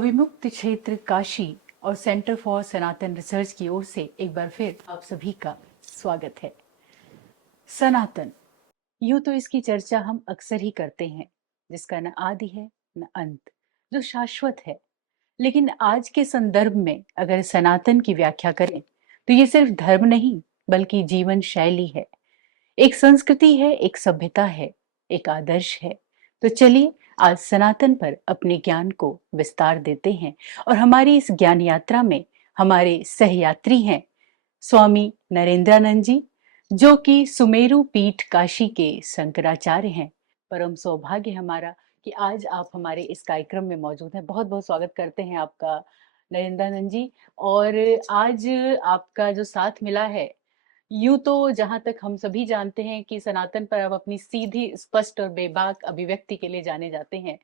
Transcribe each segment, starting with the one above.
अविमुक्त क्षेत्र काशी और centre for Sanatan research की ओर से एक बार फिर आप सभी का स्वागत है। सनातन, यूं तो इसकी चर्चा हम अक्सर ही करते हैं, जिसका न आदि है न अंत, जो शाश्वत है। लेकिन आज के संदर्भ में अगर सनातन की व्याख्या करें तो ये सिर्फ धर्म नहीं बल्कि जीवन शैली है, एक संस्कृति है, एक सभ्यता है, एक आदर्श है। तो चलिए आज सनातन पर अपने ज्ञान को विस्तार देते हैं और हमारी इस ज्ञान यात्रा में हमारे सहयात्री हैं स्वामी नरेंद्रानंद जी, जो कि सुमेरु पीठ काशी के शंकराचार्य हैं। परम सौभाग्य हमारा कि आज आप हमारे इस कार्यक्रम में मौजूद हैं। बहुत बहुत स्वागत करते हैं आपका नरेंद्रानंद जी। और आज आपका जो साथ मिला है, यूं तो जहां तक हम सभी जानते हैं कि सनातन पर आप अपनी सीधी स्पष्ट और बेबाक अभिव्यक्ति के लिए जाने जाते हैं।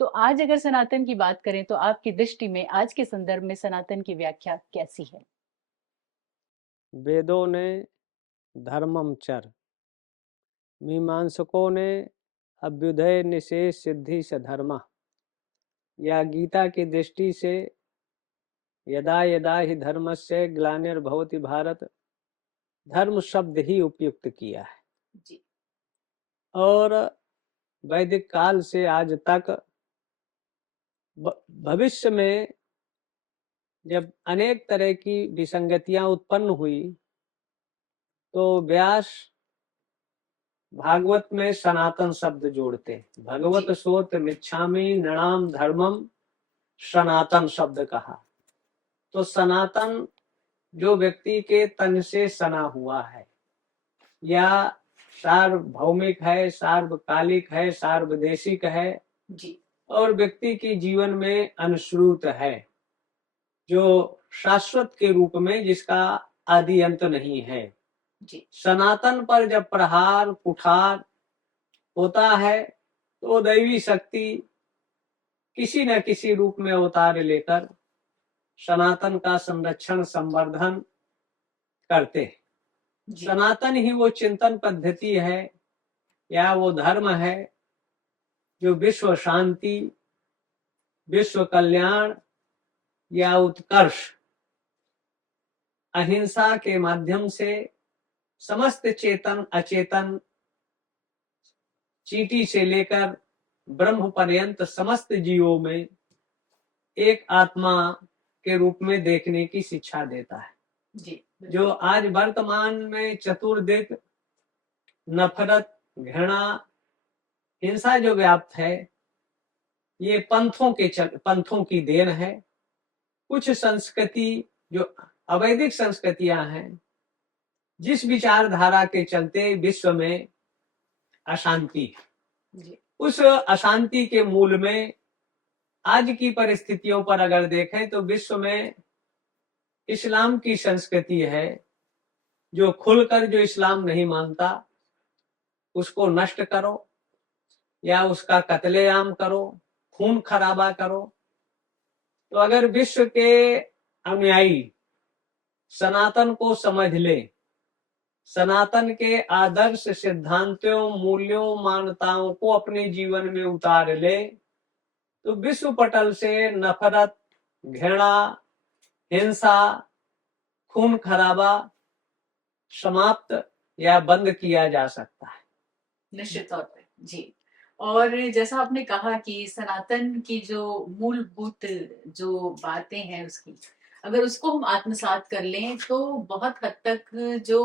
तो आज अगर सनातन की बात करें तो आपकी दृष्टि में आज के संदर्भ में सनातन की व्याख्या कैसी है? वेदों ने धर्मम चर, मीमांसकों ने अभ्युदय निशेष सिद्धि स धर्म, या गीता की दृष्टि से यदा यदा ही धर्मस्य ग्लानिर्भवति भारत, धर्म शब्द ही उपयुक्त किया है। जी। और वैदिक काल से आज तक भविष्य में जब अनेक तरह की विसंगतियां उत्पन्न हुई तो व्यास भागवत में सनातन शब्द जोड़ते, भगवत सोत मिच्छामि नृणाम धर्मम सनातन शब्द कहा। तो सनातन जो व्यक्ति के तन से सना हुआ है या सार्वभौमिक है, सार्वकालिक है, सार्वदेशिक है जी। और व्यक्ति की जीवन में अनुश्रुत है, जो शाश्वत के रूप में जिसका आदि अंत नहीं है। जी। सनातन पर जब प्रहार कुठार होता है तो दैवी शक्ति किसी न किसी रूप में अवतार लेकर सनातन का संरक्षण संवर्धन करते हैं। सनातन ही वो चिंतन पद्धति है या वो धर्म है जो विश्व शांति, विश्व कल्याण या उत्कर्ष, अहिंसा के माध्यम से समस्त चेतन अचेतन, चींटी से लेकर ब्रह्म पर्यंत समस्त जीवों में एक आत्मा के रूप में देखने की शिक्षा देता है। जी। जो आज वर्तमान में चतुर्दिक नफरत, घृणा, हिंसा जो व्याप्त है, ये पंथों की देन है। कुछ संस्कृति जो अवैदिक संस्कृतियां हैं, जिस विचारधारा के चलते विश्व में अशांति है, उस अशांति के मूल में आज की परिस्थितियों पर अगर देखें तो विश्व में इस्लाम की संस्कृति है। जो खुलकर जो इस्लाम नहीं मानता उसको नष्ट करो या उसका कत्लेआम करो, खून खराबा करो। तो अगर विश्व के अनुयायी सनातन को समझ ले, सनातन के आदर्श सिद्धांतों, मूल्यों, मान्यताओं को अपने जीवन में उतार ले, तो विश्व पटल से नफरत, घृणा, हिंसा, खून खराबा समाप्त या बंद किया जा सकता है। निश्चित तौर पे। जी। और जैसा आपने कहा कि सनातन की जो मूलभूत जो बातें हैं उसकी, अगर उसको हम आत्मसात कर लें तो बहुत हद तक जो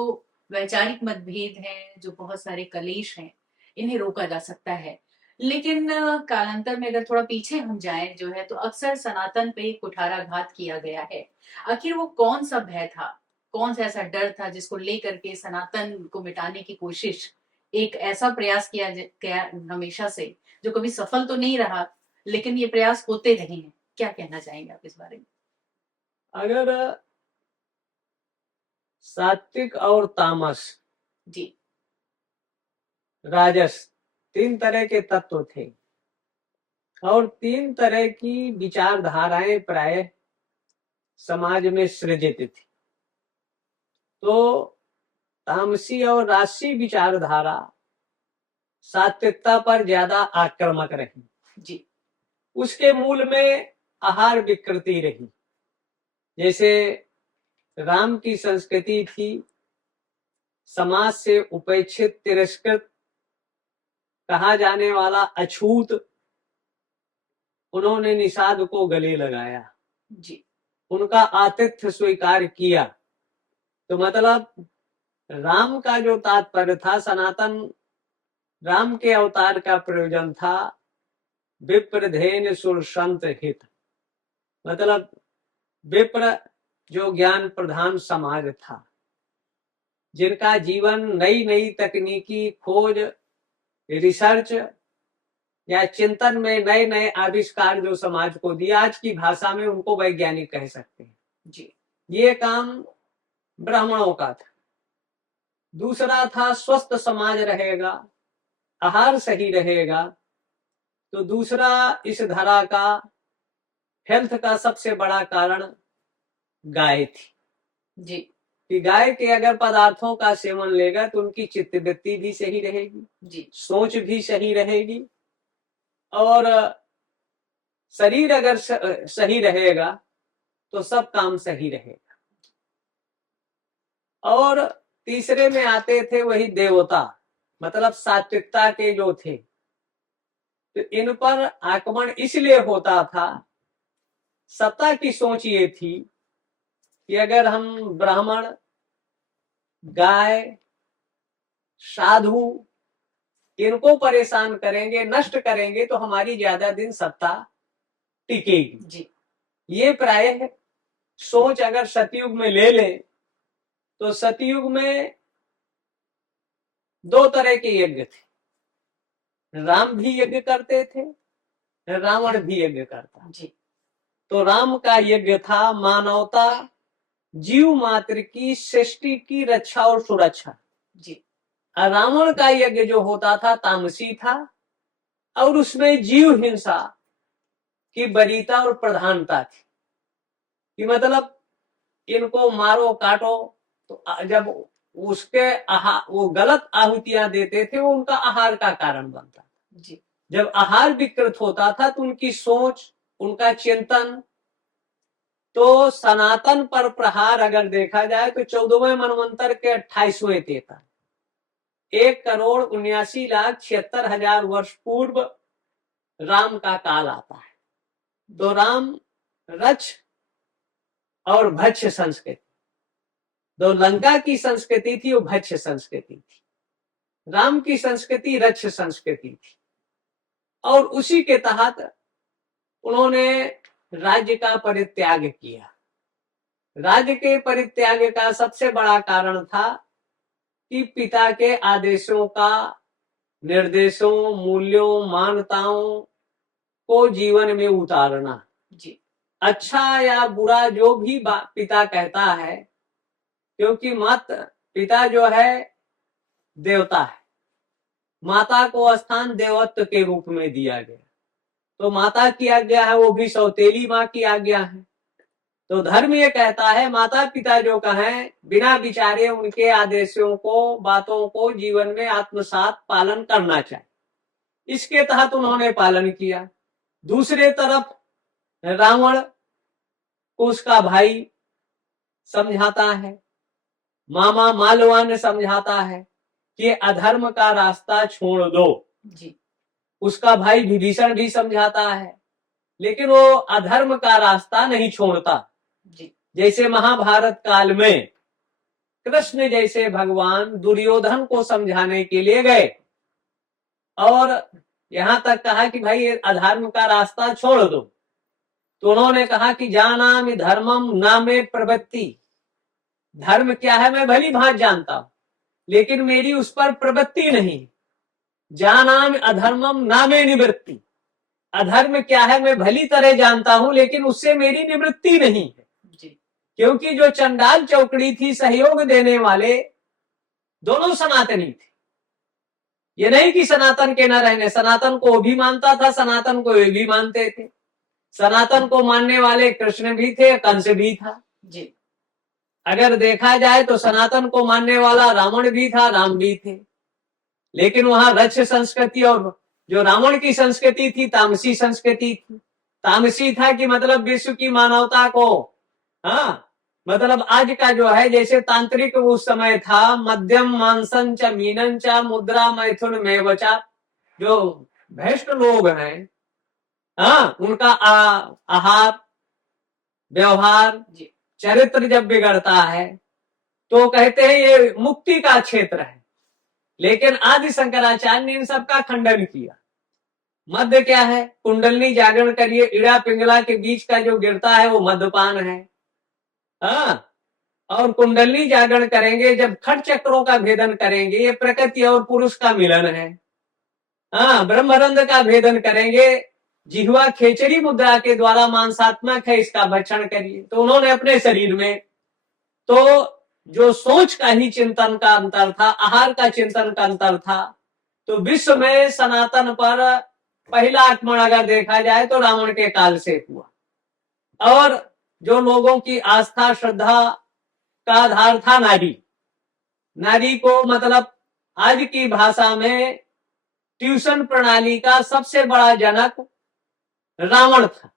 वैचारिक मतभेद हैं, जो बहुत सारे कलेश हैं, इन्हें रोका जा सकता है। लेकिन कालांतर में अगर थोड़ा पीछे हम जाएं जो है तो अक्सर सनातन पे कुठाराघात किया गया है। आखिर वो कौन सा भय था, कौन सा ऐसा डर था जिसको लेकर के सनातन को मिटाने की कोशिश, एक ऐसा प्रयास किया गया हमेशा से जो कभी सफल तो नहीं रहा, लेकिन ये प्रयास होते रहे हैं। क्या कहना चाहेंगे आप इस बारे में? अगर सात्विक और तामस, जी। राजस, तीन तरह के तत्व थे और तीन तरह की विचारधाराएं प्राय समाज में सृजित थी। तो तामसी और राजसी विचारधारा सात्विकता पर ज्यादा आक्रामक रही। जी। उसके मूल में आहार विकृति रही। जैसे राम की संस्कृति थी समाज से उपेक्षित, तिरस्कृत, कहा जाने वाला अछूत, उन्होंने निषाद को गले लगाया जी, उनका आतिथ्य स्वीकार किया। तो मतलब राम का जो तात्पर्य था, सनातन राम के अवतार का प्रयोजन था विप्रधेन सुरसंत हित, मतलब विप्र जो ज्ञान प्रधान समाज था, जिनका जीवन नई नई तकनीकी खोज, रिसर्च या चिंतन में नए नए आविष्कार जो समाज को दिया, आज की भाषा में उनको वैज्ञानिक कह सकते हैं जी। ये काम ब्राह्मणों का था। दूसरा था स्वस्थ समाज रहेगा, आहार सही रहेगा। तो दूसरा इस धरा का हेल्थ का सबसे बड़ा कारण गाय थी जी, कि गाय के अगर पदार्थों का सेवन लेगा तो उनकी चित्तवृत्ति भी सही रहेगी जी, सोच भी सही रहेगी, और शरीर अगर सही रहेगा तो सब काम सही रहेगा। और तीसरे में आते थे वही देवता, मतलब सात्विकता के जो थे। तो इन पर आक्रमण इसलिए होता था, सत्ता की सोच ये थी कि अगर हम ब्राह्मण, गाय, साधु इनको परेशान करेंगे, नष्ट करेंगे तो हमारी ज्यादा दिन सत्ता टिकेगी जी। ये प्रायः सोच अगर सतयुग में ले लें तो सतयुग में दो तरह के यज्ञ थे। राम भी यज्ञ करते थे, रावण भी यज्ञ करता जी। तो राम का यज्ञ था मानवता, जीव मात्र की सृष्टि की रक्षा और सुरक्षा जी। रावण का यज्ञ जो होता था तामसी था, और उसमें जीव हिंसा की वरीयता और प्रधानता थी, कि मतलब इनको मारो काटो। तो जब उसके वो गलत आहुतियां देते थे, वो उनका आहार का कारण बनता था जी। जब आहार विकृत होता था तो उनकी सोच, उनका चिंतन, तो सनातन पर प्रहार अगर देखा जाए तो 14वें मनवंतर के 28वें तेता 1,79,76,000 वर्ष पूर्व राम का काल आता है। तो राम रक्ष और भक्ष्य संस्कृति, तो लंका की संस्कृति थी वो भक्ष्य संस्कृति थी, राम की संस्कृति रक्ष संस्कृति थी। और उसी के तहत उन्होंने राज्य का परित्याग किया। राज्य के परित्याग का सबसे बड़ा कारण था कि पिता के आदेशों का, निर्देशों, मूल्यों, मान्यताओं को जीवन में उतारना जी। अच्छा या बुरा जो भी पिता कहता है, क्योंकि पिता जो है देवता है, माता को स्थान देवत्व के रूप में दिया गया। तो माता की आज्ञा है वो भी सौतेली माँ की आज्ञा है। तो धर्म ये कहता है माता पिता जो कहें बिना विचारे उनके आदेशों को, बातों को जीवन में आत्मसात पालन करना चाहिए। इसके तहत उन्होंने पालन किया। दूसरे तरफ रावण को उसका भाई समझाता है, मामा मालवान समझाता है कि अधर्म का रास्ता छोड़ दो जी। उसका भाई विभीषण भी समझाता है, लेकिन वो अधर्म का रास्ता नहीं छोड़ता जी। जैसे महाभारत काल में कृष्ण जैसे भगवान दुर्योधन को समझाने के लिए गए और यहां तक कहा कि भाई अधर्म का रास्ता छोड़ दो। तो उन्होंने कहा कि जानामि धर्मम नामे प्रवृत्ति, धर्म क्या है मैं भली भांति जानता हूं, लेकिन मेरी उस पर प्रवृत्ति नहीं। जानामि अधर्मम नामे निवृत्ति, अधर्म क्या है मैं भली तरह जानता हूं, लेकिन उससे मेरी निवृत्ति नहीं है जी। क्योंकि जो चंडाल चौकड़ी थी, सहयोग देने वाले दोनों सनातनी थे। ये नहीं कि सनातन के न रहने, सनातन को भी मानता था, सनातन को वे भी मानते थे। सनातन को मानने वाले कृष्ण भी थे, कंस भी था जी। अगर देखा जाए तो सनातन को मानने वाला रावण भी था, राम भी थे। लेकिन वहां रक्ष संस्कृति और जो रावण की संस्कृति थी तामसी संस्कृति थी। तामसी था कि मतलब विश्व की मानवता को, हाँ मतलब आज का जो है जैसे तांत्रिक उस समय था, मध्यम मांसन च मीनन च मुद्रा मैथुन में बचा, जो भ्रष्ट लोग हैं, हाँ उनका आहार व्यवहार चरित्र जब बिगड़ता है तो कहते हैं ये मुक्ति का क्षेत्र है। लेकिन आदि शंकराचार्य ने इन सब का खंडन किया। मध्य क्या है? कुंडलनी जागरण करिए, इड़ा पिंगला के बीच का जो गिरता है वो मध्यपान है। हाँ, और कुंडलनी जागरण करेंगे जब खट चक्रों का भेदन करेंगे, ये प्रकृति और पुरुष का मिलन है। हाँ, ब्रह्मरंध्र का भेदन करेंगे, जिह्वा खेचरी मुद्रा के द्वारा मांसात्मक है, इसका भक्षण करिए। तो उन्होंने अपने शरीर में तो जो सोच का ही चिंतन का अंतर था, आहार का चिंतन का अंतर था। तो विश्व में सनातन पर पहला आक्रमण अगर देखा जाए तो रावण के काल से हुआ। और जो लोगों की आस्था श्रद्धा का आधार था नारी, नारी को मतलब आज की भाषा में ट्यूशन प्रणाली का सबसे बड़ा जनक रावण था,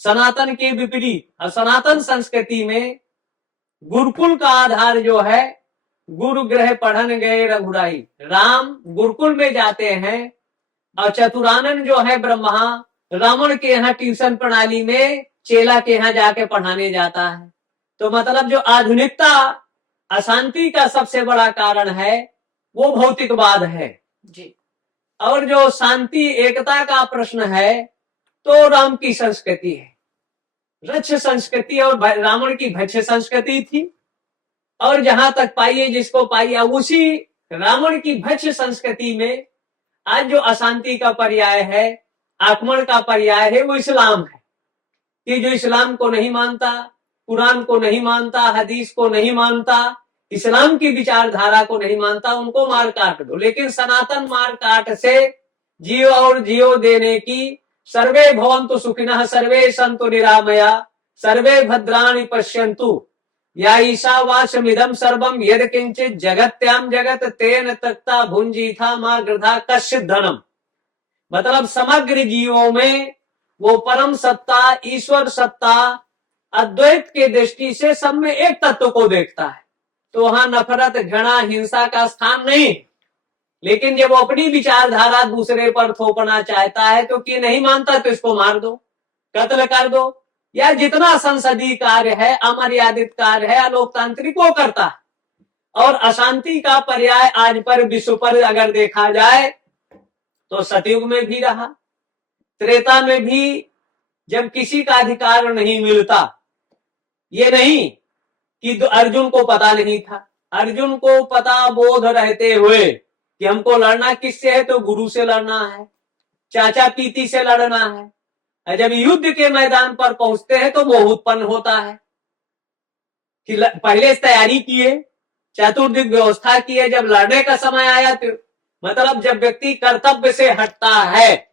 सनातन के विपरीत। और सनातन संस्कृति में गुरुकुल का आधार जो है, गुरु गृह पढ़न गए रघुराई, राम गुरुकुल में जाते हैं और चतुरानन जो है ब्रह्मा रावण के यहाँ ट्यूशन प्रणाली में चेला के यहाँ जाके पढ़ाने जाता है। तो मतलब जो आधुनिकता अशांति का सबसे बड़ा कारण है वो भौतिकवाद है जी। और जो शांति एकता का प्रश्न है तो राम की संस्कृति है, रक्ष संस्कृति, और रावण की भक्ष्य संस्कृति थी। और जहां तक पाइए जिसको पाइए, उसी रावण की भक्ष्य संस्कृति में आज जो अशांति का पर्याय है, आक्रमण का पर्याय है, वो इस्लाम है। कि जो इस्लाम को नहीं मानता, कुरान को नहीं मानता, हदीस को नहीं मानता, इस्लाम की विचारधारा को नहीं मानता, उनको मार काट दो। लेकिन सनातन मार काट से जियो और जियो देने की, सर्वे भवन्तु सुखिनः सर्वे सन्तु निरामया सर्वे भद्राणि पश्यन्तु या ईशावास्यमिदं सर्वं यद् किंचित् जगत्याम जगत तेन तक्ता भुंजीथा मा गृधा कश्चित् धनम। मतलब समग्र जीवों में वो परम सत्ता, ईश्वर सत्ता, अद्वैत के दृष्टि से सब में एक तत्व को देखता है। तो वहां नफरत, घृणा, हिंसा का स्थान नहीं। लेकिन जब वो अपनी विचारधारा दूसरे पर थोपना चाहता है तो कि नहीं मानता तो इसको मार दो, कत्ल कर दो, या जितना संसदीय कार्य है, अमर्यादित कार्य है, अलोकतांत्रिक वो करता है। और अशांति का पर्याय आज पर विश्व पर अगर देखा जाए तो सतयुग में भी रहा, त्रेता में भी, जब किसी का अधिकार नहीं मिलता। ये नहीं कि अर्जुन को पता नहीं था, अर्जुन को पता बोध रहते हुए कि हमको लड़ना किससे है, तो गुरु से लड़ना है, चाचा पीती से लड़ना है। जब युद्ध के मैदान पर पहुंचते हैं तो मोह उत्पन्न होता है कि पहले तैयारी किए, चतुर्दिक व्यवस्था किए, जब लड़ने का समय आया तो मतलब जब व्यक्ति कर्तव्य से हटता है,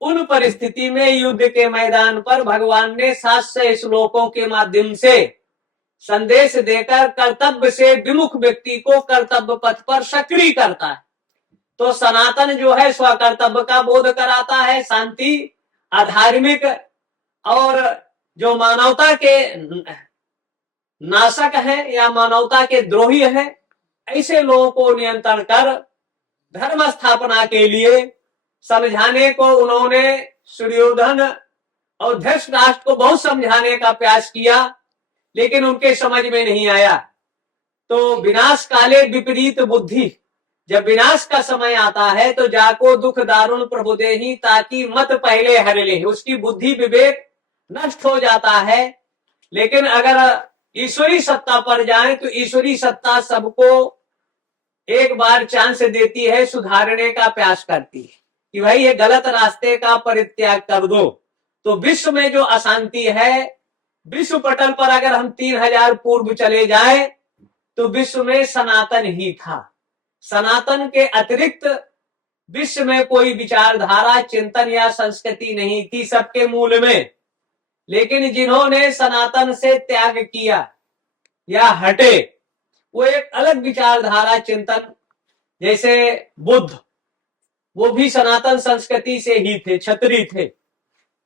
उन परिस्थिति में युद्ध के मैदान पर भगवान ने 700 श्लोकों के माध्यम से संदेश देकर कर्तव्य से विमुख व्यक्ति को कर्तव्य पथ पर सक्रिय करता है। तो सनातन जो है स्वकर्तव्य का बोध कराता है, शांति, अधार्मिक और जो मानवता के नाशक है या मानवता के द्रोही है, ऐसे लोगों को नियंत्रण कर धर्म स्थापना के लिए समझाने को उन्होंने सूर्योधन और धृतराष्ट्र को बहुत समझाने का प्रयास किया, लेकिन उनके समझ में नहीं आया। तो विनाश काले विपरीत बुद्धि, जब विनाश का समय आता है तो जाको दुख दारुण प्रभु देहि ताकि मत पहले हर ले, उसकी बुद्धि विवेक नष्ट हो जाता है। लेकिन अगर ईश्वरी सत्ता पर जाए तो ईश्वरी सत्ता सबको एक बार चांस देती है, सुधारने का प्रयास करती है कि भाई ये गलत रास्ते का परित्याग कर दो। तो विश्व में जो अशांति है, विश्व पटल पर अगर हम 3000 पूर्व चले जाए तो विश्व में सनातन ही था। सनातन के अतिरिक्त विश्व में कोई विचारधारा, चिंतन या संस्कृति नहीं थी सबके मूल में। लेकिन जिन्होंने सनातन से त्याग किया या हटे, वो एक अलग विचारधारा, चिंतन, जैसे बुद्ध, वो भी सनातन संस्कृति से ही थे, क्षत्रिय थे।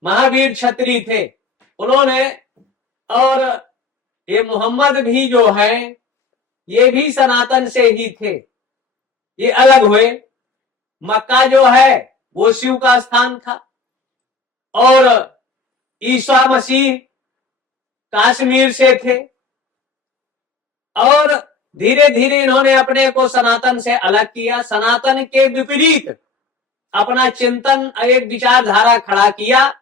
महावीर क्षत्रिय थे उन्होंने, और ये मोहम्मद भी जो है ये भी सनातन से ही थे, ये अलग हुए। मक्का जो है वो शिव का स्थान था, और ईसा मसीह कश्मीर से थे, और धीरे धीरे इन्होंने अपने को सनातन से अलग किया, सनातन के विपरीत अपना चिंतन, एक विचारधारा खड़ा किया,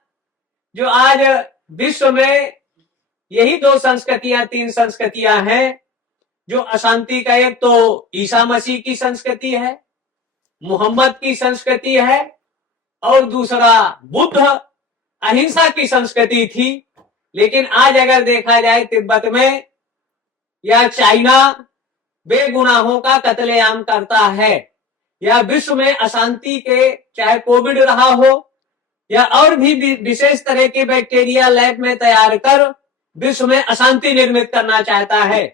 जो आज विश्व में यही दो संस्कृतियां, तीन संस्कृतियां हैं जो अशांति का, एक तो ईसा मसीह की संस्कृति है, मोहम्मद की संस्कृति है, और दूसरा बुद्ध अहिंसा की संस्कृति थी। लेकिन आज अगर देखा जाए तिब्बत में या चाइना बेगुनाहों का कत्लेआम करता है, या विश्व में अशांति के, चाहे कोविड रहा हो या और भी विशेष तरह के बैक्टीरिया लैब में तैयार कर विश्व में अशांति निर्मित करना चाहता है।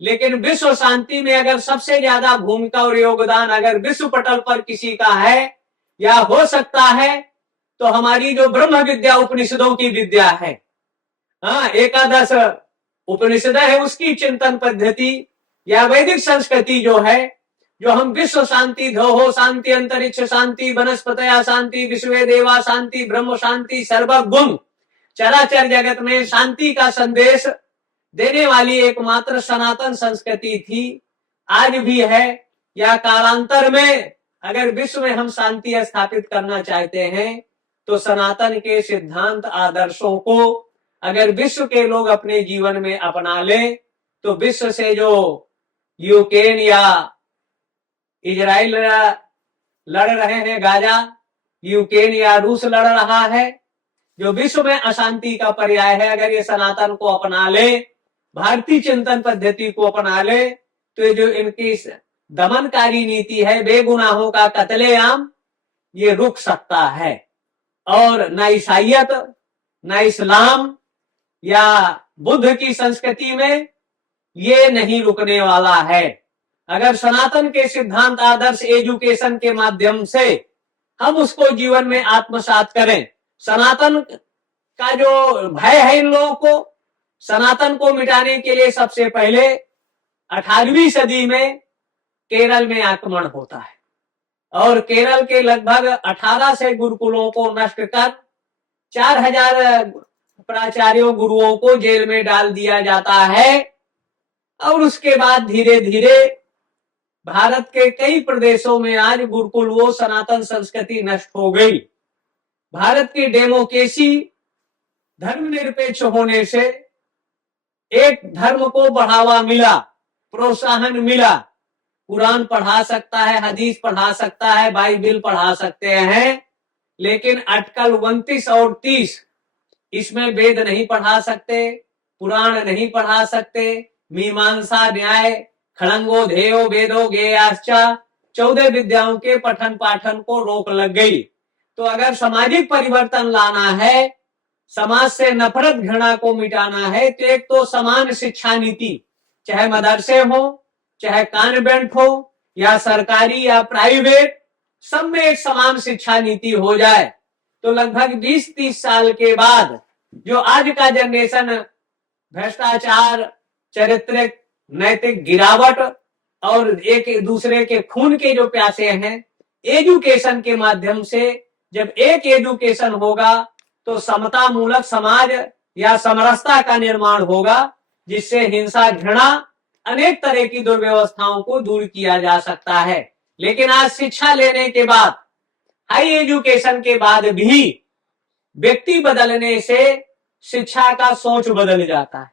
लेकिन विश्व शांति में अगर सबसे ज्यादा भूमिका और योगदान अगर विश्व पटल पर किसी का है या हो सकता है, तो हमारी जो ब्रह्म विद्या उपनिषदों की विद्या है, हाँ, एकादश उपनिषद है, उसकी चिंतन पद्धति या वैदिक संस्कृति जो है, जो हम विश्व शांति, धोहो शांति, अंतरिक्ष शांति, वनस्पतया शांति, विश्व देवा शांति, ब्रह्म शांति, सर्वगुण चराचर जगत में शांति का संदेश देने वाली एकमात्र सनातन संस्कृति थी, आज भी है। या कालांतर में अगर विश्व में हम शांति स्थापित करना चाहते हैं, तो सनातन के सिद्धांत आदर्शों को अगर विश्व के लोग अपने जीवन में अपना लें, तो विश्व से जो यूक्रेन या इजराइल लड़ रहे हैं, गाजा, यूक्रेन या रूस लड़ रहा है, जो विश्व में अशांति का पर्याय है, अगर ये सनातन को अपना ले, भारतीय चिंतन पद्धति को अपना ले, तो जो इनकी दमनकारी नीति है, बेगुनाहों का कत्लेआम, ये रुक सकता है। और न ईसाइयत, न इस्लाम या बुद्ध की संस्कृति में ये नहीं रुकने वाला है। अगर सनातन के सिद्धांत आदर्श एजुकेशन के माध्यम से हम उसको जीवन में आत्मसात करें, सनातन का जो भय है इन लोगों को, सनातन को मिटाने के लिए सबसे पहले 18वीं सदी में केरल में आक्रमण होता है, और केरल के लगभग 18 से गुरुकुलों को नष्ट कर 4000 प्राचार्यों, गुरुओं को जेल में डाल दिया जाता है। और उसके बाद धीरे धीरे भारत के कई प्रदेशों में आज गुरुकुल, वो सनातन संस्कृति नष्ट हो गई। भारत की डेमोक्रेसी, धर्मनिरपेक्ष होने से एक धर्म को बढ़ावा मिला, प्रोत्साहन मिला। कुरान पढ़ा सकता है, हदीस पढ़ा सकता है, बाइबिल पढ़ा सकते हैं, लेकिन अटकल 29 और 30 इसमें वेद नहीं पढ़ा सकते, पुराण नहीं पढ़ा सकते, मीमांसा, न्याय, खड़ंगो, धेयो, वेदो, गेयाश्चा 14 विद्याओं के पठन पाठन को रोक लग गई। तो अगर सामाजिक परिवर्तन लाना है, समाज से नफरत घृणा को मिटाना है, तो एक तो समान शिक्षा नीति, चाहे मदरसे हो, चाहे कॉन्वेंट हो, या सरकारी या प्राइवेट, सब में एक समान शिक्षा नीति हो जाए, तो लगभग 20-30 साल के बाद जो आज का जनरेशन भ्रष्टाचार, चारित्रिक, नैतिक गिरावट और एक दूसरे के खून के जो प्यासे हैं, एजुकेशन के माध्यम से जब एक एजुकेशन होगा, तो समता मूलक समाज या समरसता का निर्माण होगा, जिससे हिंसा, घृणा, अनेक तरह की दुर्व्यवस्थाओं को दूर किया जा सकता है। लेकिन आज शिक्षा लेने के बाद, हाई एजुकेशन के बाद भी व्यक्ति बदलने से शिक्षा का सोच बदल जाता है,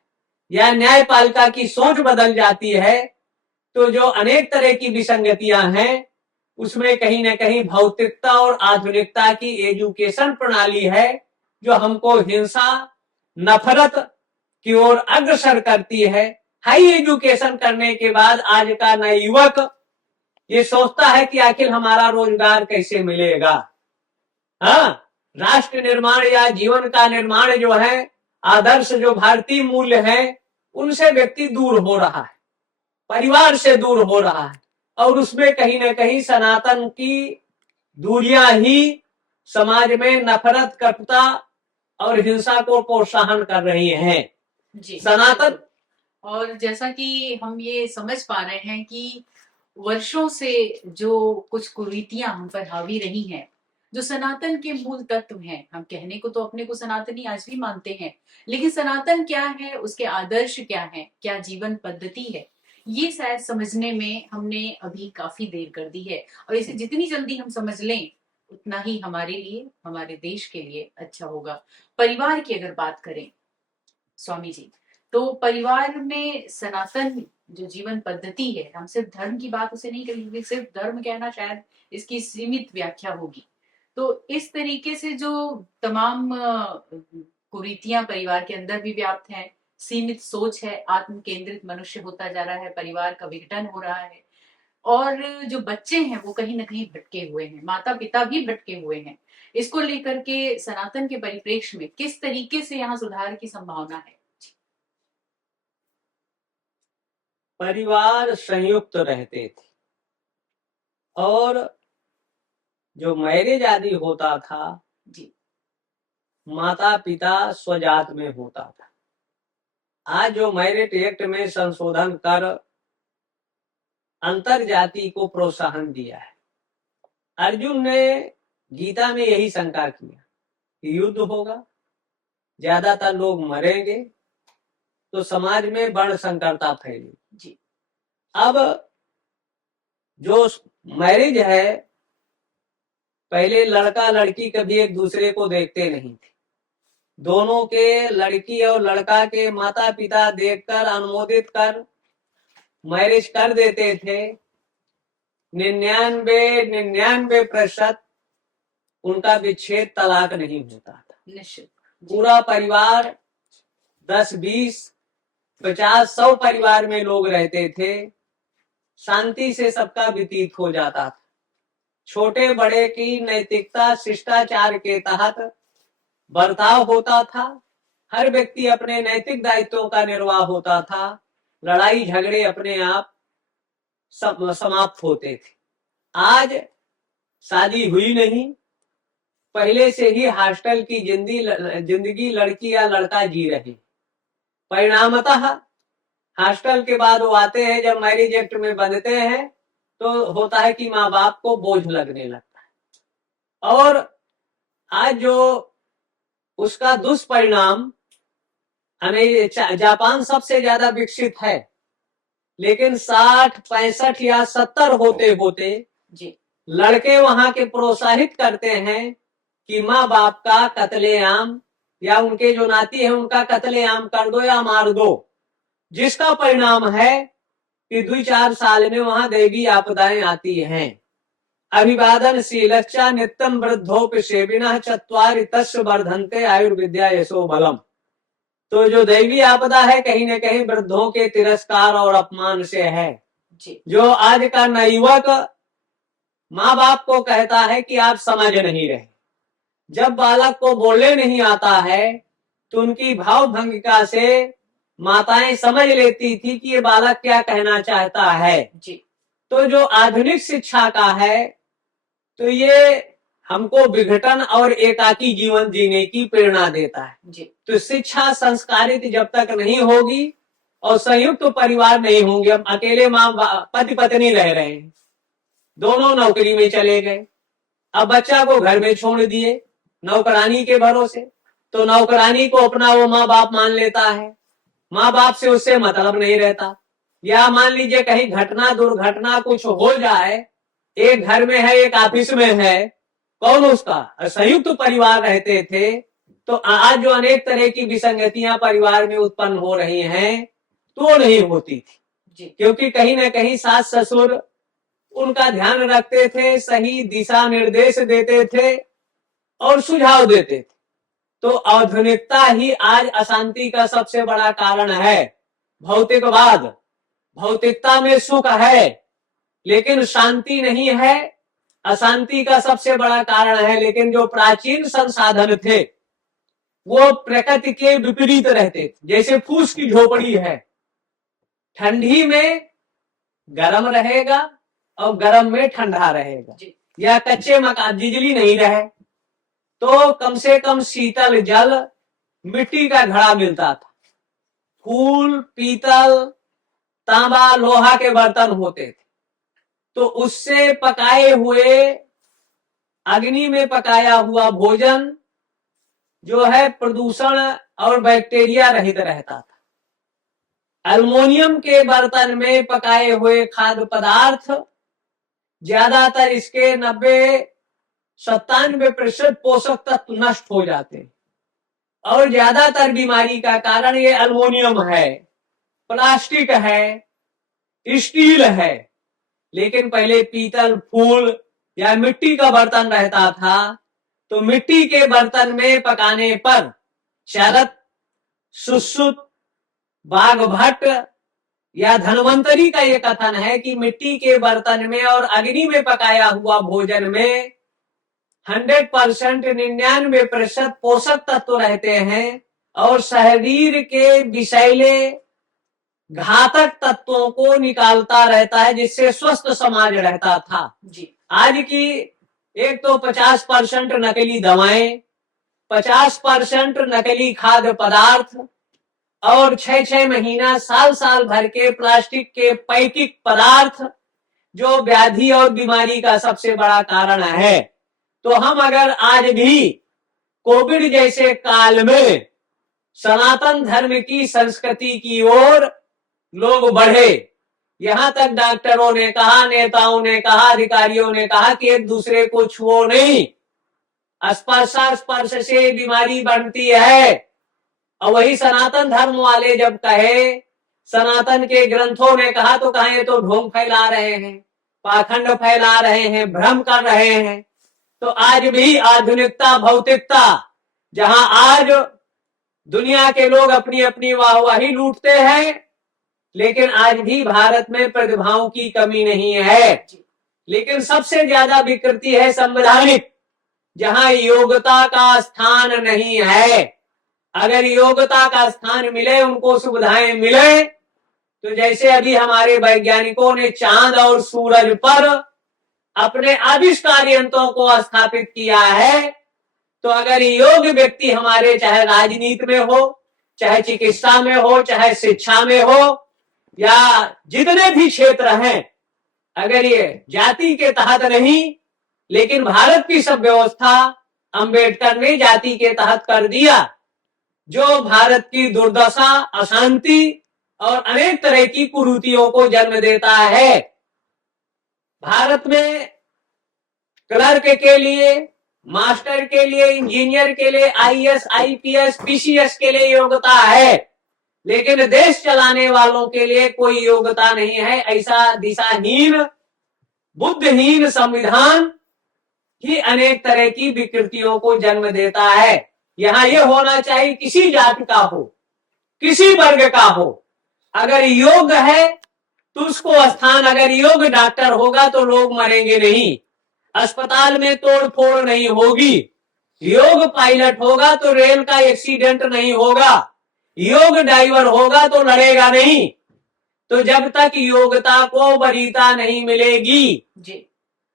या न्यायपालिका की सोच बदल जाती है, तो जो अनेक तरह की विसंगतियां हैं, उसमें कहीं ना कहीं भौतिकता और आधुनिकता की एजुकेशन प्रणाली है, जो हमको हिंसा, नफरत की ओर अग्रसर करती है। हाई एजुकेशन करने के बाद आज का नया युवक ये सोचता है कि आखिर हमारा रोजगार कैसे मिलेगा। हाँ, राष्ट्र निर्माण या जीवन का निर्माण जो है, आदर्श जो भारतीय मूल्य है, उनसे व्यक्ति दूर हो रहा है, परिवार से दूर हो रहा है, और उसमें कहीं ना कहीं सनातन की दूरियां ही समाज में नफरत, कटुता और हिंसा को प्रोत्साहन कर रही हैं। जी सनातन और जैसा कि हम ये समझ पा रहे हैं कि वर्षों से जो कुछ कुरीतियां हम पर हावी रही हैं, जो सनातन के मूल तत्व हैं, हम कहने को तो अपने को सनातनी आज भी मानते हैं, लेकिन सनातन क्या है, उसके आदर्श क्या है, क्या जीवन पद्धति है, ये शायद समझने में हमने अभी काफी देर कर दी है। और इसे जितनी जल्दी हम समझ लें उतना ही हमारे लिए, हमारे देश के लिए अच्छा होगा। परिवार की अगर बात करें स्वामी जी, तो परिवार में सनातन जो जीवन पद्धति है, हम सिर्फ धर्म की बात उसे नहीं करेंगे, सिर्फ धर्म कहना शायद इसकी सीमित व्याख्या होगी। तो इस तरीके से जो तमाम कुरीतियां परिवार के अंदर भी व्याप्त हैं, सीमित सोच है, आत्म केंद्रित मनुष्य होता जा रहा है, परिवार का विघटन हो रहा है, और जो बच्चे हैं वो कहीं ना कहीं भटके हुए हैं, माता पिता भी भटके हुए हैं। इसको लेकर के सनातन के परिप्रेक्ष्य में किस तरीके से यहाँ सुधार की संभावना है? परिवार संयुक्त रहते थे और जो मैरिज आदि होता था जी माता पिता स्वजात में होता था। आज जो मैरिज एक्ट में संशोधन कर अंतर जाति को प्रोत्साहन दिया है। अर्जुन ने गीता में यही शंका किया कि युद्ध होगा, ज्यादातर लोग मरेंगे, तो समाज में वर्ण संकरता फैलेगी। जी अब जो मैरिज है, पहले लड़का लड़की कभी एक दूसरे को देखते नहीं थे, दोनों के, लड़की और लड़का के माता पिता देखकर अनुमोदित कर मैरिज कर देते थे। 99% उनका विच्छेद तलाक नहीं होता था। निश्चित। पूरा परिवार 10, 20, 50, 100 परिवार में लोग रहते थे, शांति से सबका व्यतीत हो जाता था। छोटे बड़े की नैतिकता शिष्टाचार के तहत बर्ताव होता था, हर व्यक्ति अपने नैतिक दायित्वों का निर्वाह होता था, लड़ाई झगड़े अपने आप समाप्त होते थे। आज शादी हुई नहीं, पहले से ही हॉस्टल की जिंदगी लड़की या लड़का जी रहे। परिणामतः हॉस्टल के बाद वो आते हैं, जब मैरिज एक्ट में बंधते हैं तो होता है कि माँ बाप को बोझ लगने लगता है। और आज जो उसका दुष्परिणाम, जापान सबसे ज्यादा विकसित है, लेकिन 60, 65 या 70 होते होते जी लड़के वहां के प्रोत्साहित करते हैं कि माँ बाप का कत्लेआम या उनके जो नाती है उनका कत्लेआम कर दो या मार दो, जिसका परिणाम है कि 2-4 साल में वहां दैवी आपदाएं आती हैं। अभिवादनशीलश्च नित्यं वृद्धोपि सेविनः चत्वारि तस्य वर्धन्ते आयुर्विद्या यशो बलम। तो जो दैवी आपदा है कहीं न कहीं वृद्धों के तिरस्कार और अपमान से है। जो आज का नवयुवक माँ बाप को कहता है कि आप समझ नहीं रहे, जब बालक को बोलने नहीं आता है तो उनकी भाव भंगिका से माताएं समझ लेती थी कि ये बालक क्या कहना चाहता है। तो जो आधुनिक शिक्षा का है, तो ये हमको विघटन और एकाकी जीवन जीने की प्रेरणा देता है। तो शिक्षा संस्कारित जब तक नहीं होगी और संयुक्त परिवार नहीं होंगे, हम अकेले माँ पति पत्नी रह रहे हैं, दोनों नौकरी में चले गए, अब बच्चा को घर में छोड़ दिए नौकरानी के भरोसे, तो नौकरानी को अपना वो माँ बाप मान लेता है, माँ बाप से उससे मतलब नहीं रहता। या मान लीजिए कहीं घटना दुर्घटना कुछ हो जाए, एक घर में है एक ऑफिस में है, कौन उसका, संयुक्त परिवार रहते थे, तो आज जो अनेक तरह की विसंगतियां परिवार में उत्पन्न हो रही हैं तो नहीं होती थी, क्योंकि कहीं ना कहीं सास ससुर उनका ध्यान रखते थे, सही दिशा निर्देश देते थे और सुझाव देते थे। तो आधुनिकता ही आज अशांति का सबसे बड़ा कारण है। भौतिकवाद, भौतिकता में सुख है लेकिन शांति नहीं है, अशांति का सबसे बड़ा कारण है। लेकिन जो प्राचीन संसाधन थे वो प्रकृति के विपरीत रहते थे। जैसे फूस की झोपड़ी है, ठंडी में गर्म रहेगा और गर्म में ठंडा रहेगा, या कच्चे मकान, बिजली नहीं रहे तो कम से कम शीतल जल मिट्टी का घड़ा मिलता था। फूल, पीतल, तांबा, लोहा के बर्तन होते थे। तो उससे पकाए हुए, अग्नि में पकाया हुआ भोजन जो है प्रदूषण और बैक्टीरिया रहित रहता था। एल्युमिनियम के बर्तन में पकाए हुए खाद्य पदार्थ ज्यादातर इसके 90-97% पोषक तत्व नष्ट हो जाते हैं और ज्यादातर बीमारी का कारण ये एल्युमिनियम है, प्लास्टिक है, स्टील है। लेकिन पहले पीतल, फूल या मिट्टी का बर्तन रहता था, तो मिट्टी के बर्तन में पकाने पर शरत, सुश्रुत, बाघभट्ट या धन्वंतरी का ये कथन है कि मिट्टी के बर्तन में और अग्नि में पकाया हुआ भोजन में 100% 99% पोषक तत्व रहते हैं और शरीर के विषैले घातक तत्वों को निकालता रहता है, जिससे स्वस्थ समाज रहता था। जी। आज की एक तो 50% नकली दवाएं, 50% नकली खाद्य पदार्थ और 6-6 महीना, साल भर के प्लास्टिक के पैकिंग पदार्थ जो व्याधि और बीमारी का सबसे बड़ा कारण है। तो हम अगर आज भी कोविड जैसे काल में सनातन धर्म की संस्कृति की ओर लोग बढ़े, यहां तक डॉक्टरों ने कहा, नेताओं ने कहा, अधिकारियों ने कहा कि एक दूसरे को छुओ नहीं, स्पर्श से बीमारी बढ़ती है। और वही सनातन धर्म वाले जब कहे, सनातन के ग्रंथों ने कहा, तो कहा ये तो ढोंग फैला रहे हैं, पाखंड फैला रहे हैं, भ्रम कर रहे हैं। तो आज भी आधुनिकता, भौतिकता, जहां आज दुनिया के लोग अपनी अपनी वाहवाही लूटते हैं, लेकिन आज भी भारत में प्रतिभाओं की कमी नहीं है। लेकिन सबसे ज्यादा विकृति है संवैधानिक, जहां योग्यता का स्थान नहीं है। अगर योग्यता का स्थान मिले, उनको सुविधाएं मिले, तो जैसे अभी हमारे वैज्ञानिकों ने चांद और सूरज पर अपने आविष्कार यंत्रों को स्थापित किया है, तो अगर योग्य व्यक्ति हमारे, चाहे राजनीति में हो, चाहे चिकित्सा में हो, चाहे शिक्षा में हो, या जितने भी क्षेत्र हैं, अगर ये जाति के तहत नहीं, लेकिन भारत की सब व्यवस्था अंबेडकर ने जाति के तहत कर दिया, जो भारत की दुर्दशा, अशांति और अनेक तरह की कुरीतियों को जन्म देता है। भारत में क्लर्क के लिए, मास्टर के लिए, इंजीनियर के लिए, आईएएस, आईपीएस, पीसीएस के लिए योग्यता है, लेकिन देश चलाने वालों के लिए कोई योग्यता नहीं है। ऐसा दिशाहीन, बुद्धहीन संविधान ही अनेक तरह की विकृतियों को जन्म देता है। यहाँ ये होना चाहिए, किसी जाति का हो, किसी वर्ग का हो, अगर योग्य है तो उसको स्थान, अगर योग्य डॉक्टर होगा तो लोग मरेंगे नहीं, अस्पताल में तोड़ फोड़ नहीं होगी, योग्य पायलट होगा तो रेल का एक्सीडेंट नहीं होगा, योग्य ड्राइवर होगा तो लड़ेगा नहीं। तो जब तक योग्यता को वरीयता नहीं मिलेगी जी,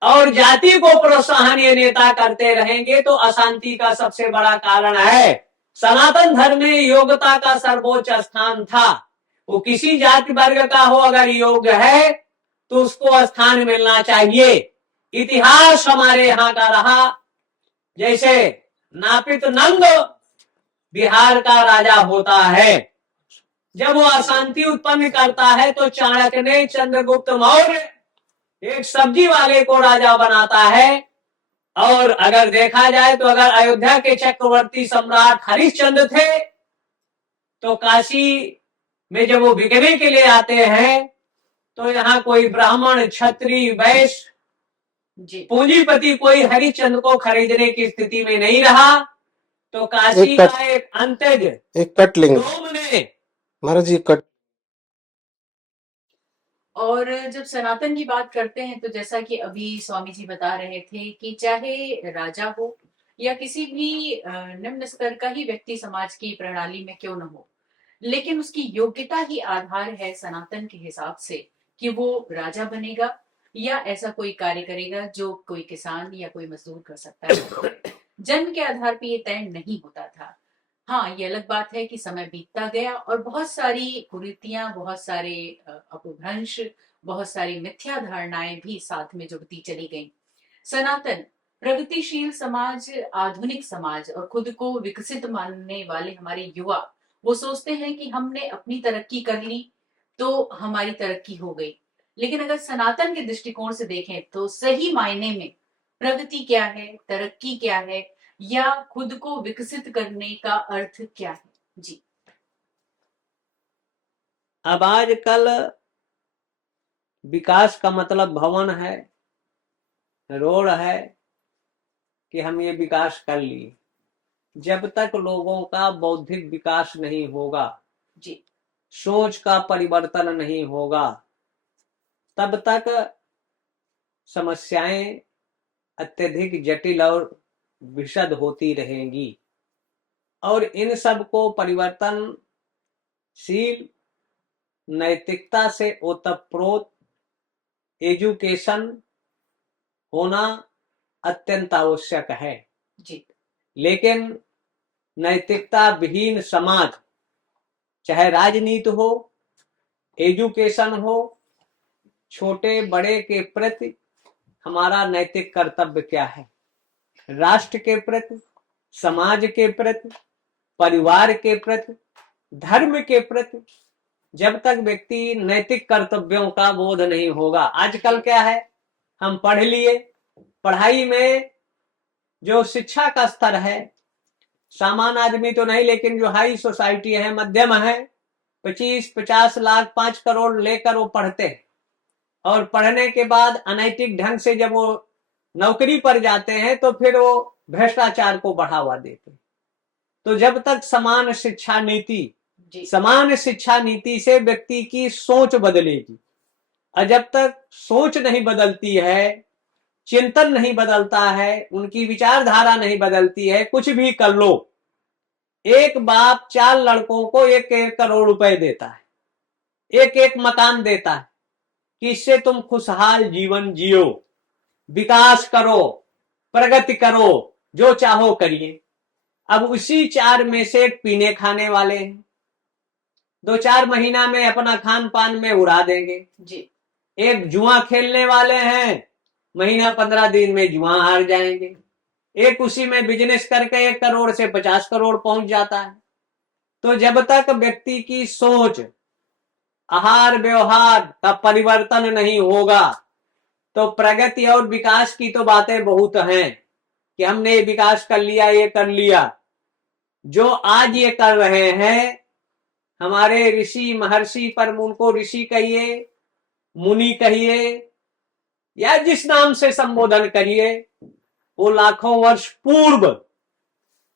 और जाति को प्रोत्साहन ये नेता करते रहेंगे, तो अशांति का सबसे बड़ा कारण है। सनातन धर्म में योग्यता का सर्वोच्च स्थान था। वो किसी जाति वर्ग का हो, अगर योग्य है तो उसको स्थान मिलना चाहिए। इतिहास हमारे यहाँ का रहा, जैसे नापित नंद बिहार का राजा होता है, जब वो अशांति उत्पन्न करता है तो चाणक्य ने चंद्रगुप्त मौर्य एक सब्जी वाले को राजा बनाता है। और अगर देखा जाए तो अगर अयोध्या के चक्रवर्ती सम्राट हरिश्चंद्र थे, तो काशी में जब वो बिकने के लिए आते हैं, तो यहाँ कोई ब्राह्मण, क्षत्रिय, वैश्य, पूंजीपति कोई हरिश्चंद्र को खरीदने की स्थिति में नहीं रहा। तो काशी का एक अंतज, एक कट लेंगे ने महाराज जी, कट। और जब सनातन की बात करते हैं, तो जैसा कि अभी स्वामी जी बता रहे थे कि चाहे राजा हो या किसी भी निम्न स्तर का ही व्यक्ति समाज की प्रणाली में क्यों न हो, लेकिन उसकी योग्यता ही आधार है सनातन के हिसाब से कि वो राजा बनेगा या ऐसा कोई कार्य करेगा जो कोई किसान या कोई मजदूर कर सकता है। जन्म के आधार पर ये तय नहीं होता था। हाँ, ये अलग बात है कि समय बीतता गया और बहुत सारी कुरीतियां, बहुत सारे अपभ्रंश, बहुत सारी मिथ्या धारणाएं भी साथ में जुड़ती चली गईं। सनातन प्रगतिशील समाज, आधुनिक समाज और खुद को विकसित मानने वाले हमारे युवा वो सोचते हैं कि हमने अपनी तरक्की कर ली तो हमारी तरक्की हो गई। लेकिन अगर सनातन के दृष्टिकोण से देखें तो सही मायने में प्रगति क्या है, तरक्की क्या है, या खुद को विकसित करने का अर्थ क्या है? जी। अब आजकल विकास का मतलब भवन है, रोड है कि हम ये विकास कर लिए। जब तक लोगों का बौद्धिक विकास नहीं होगा, जी, सोच का परिवर्तन नहीं होगा, तब तक समस्याएं अत्यधिक जटिल और विशद होती रहेंगी। और इन सब को परिवर्तनशील नैतिकता से ओतप्रोत एजुकेशन होना अत्यंत आवश्यक है। जी, लेकिन नैतिकता विहीन समाज, चाहे राजनीति हो, एजुकेशन हो, छोटे बड़े के प्रति हमारा नैतिक कर्तव्य क्या है, राष्ट्र के प्रति, समाज के प्रति, परिवार के प्रति, धर्म के प्रति, जब तक व्यक्ति नैतिक कर्तव्यों का बोध नहीं होगा। आजकल क्या है, हम पढ़ लिए, पढ़ाई में जो शिक्षा का स्तर है, सामान्य आदमी तो नहीं लेकिन जो हाई सोसाइटी है, मध्यम है, 25-50 लाख 5 करोड़ लेकर वो पढ़ते हैं और पढ़ने के बाद अनैतिक ढंग से जब वो नौकरी पर जाते हैं तो फिर वो भ्रष्टाचार को बढ़ावा देते हैं। तो जब तक समान शिक्षा नीति से व्यक्ति की सोच बदलेगी, और जब तक सोच नहीं बदलती है, चिंतन नहीं बदलता है, उनकी विचारधारा नहीं बदलती है, कुछ भी कर लो। एक बाप 4 लड़कों को 1-1 करोड़ रुपए देता है, 1-1 मकान देता है कि इससे तुम खुशहाल जीवन जियो, विकास करो, प्रगति करो, जो चाहो करिए। अब उसी 4 में से पीने खाने वाले हैं, 2-4 महीना में अपना खान पान में उड़ा देंगे जी। एक जुआ खेलने वाले हैं, महीना 15 दिन में जुआ हार जाएंगे। एक उसी में बिजनेस करके 1 करोड़ से 50 करोड़ पहुंच जाता है। तो जब तक व्यक्ति की सोच, आहार व्यवहार का परिवर्तन नहीं होगा तो प्रगति और विकास की तो बातें बहुत हैं कि हमने विकास कर लिया, ये कर लिया। जो आज ये कर रहे हैं हमारे ऋषि महर्षि, पर उनको ऋषि कहिए, मुनि कहिए, या जिस नाम से संबोधन करिए, वो लाखों वर्ष पूर्व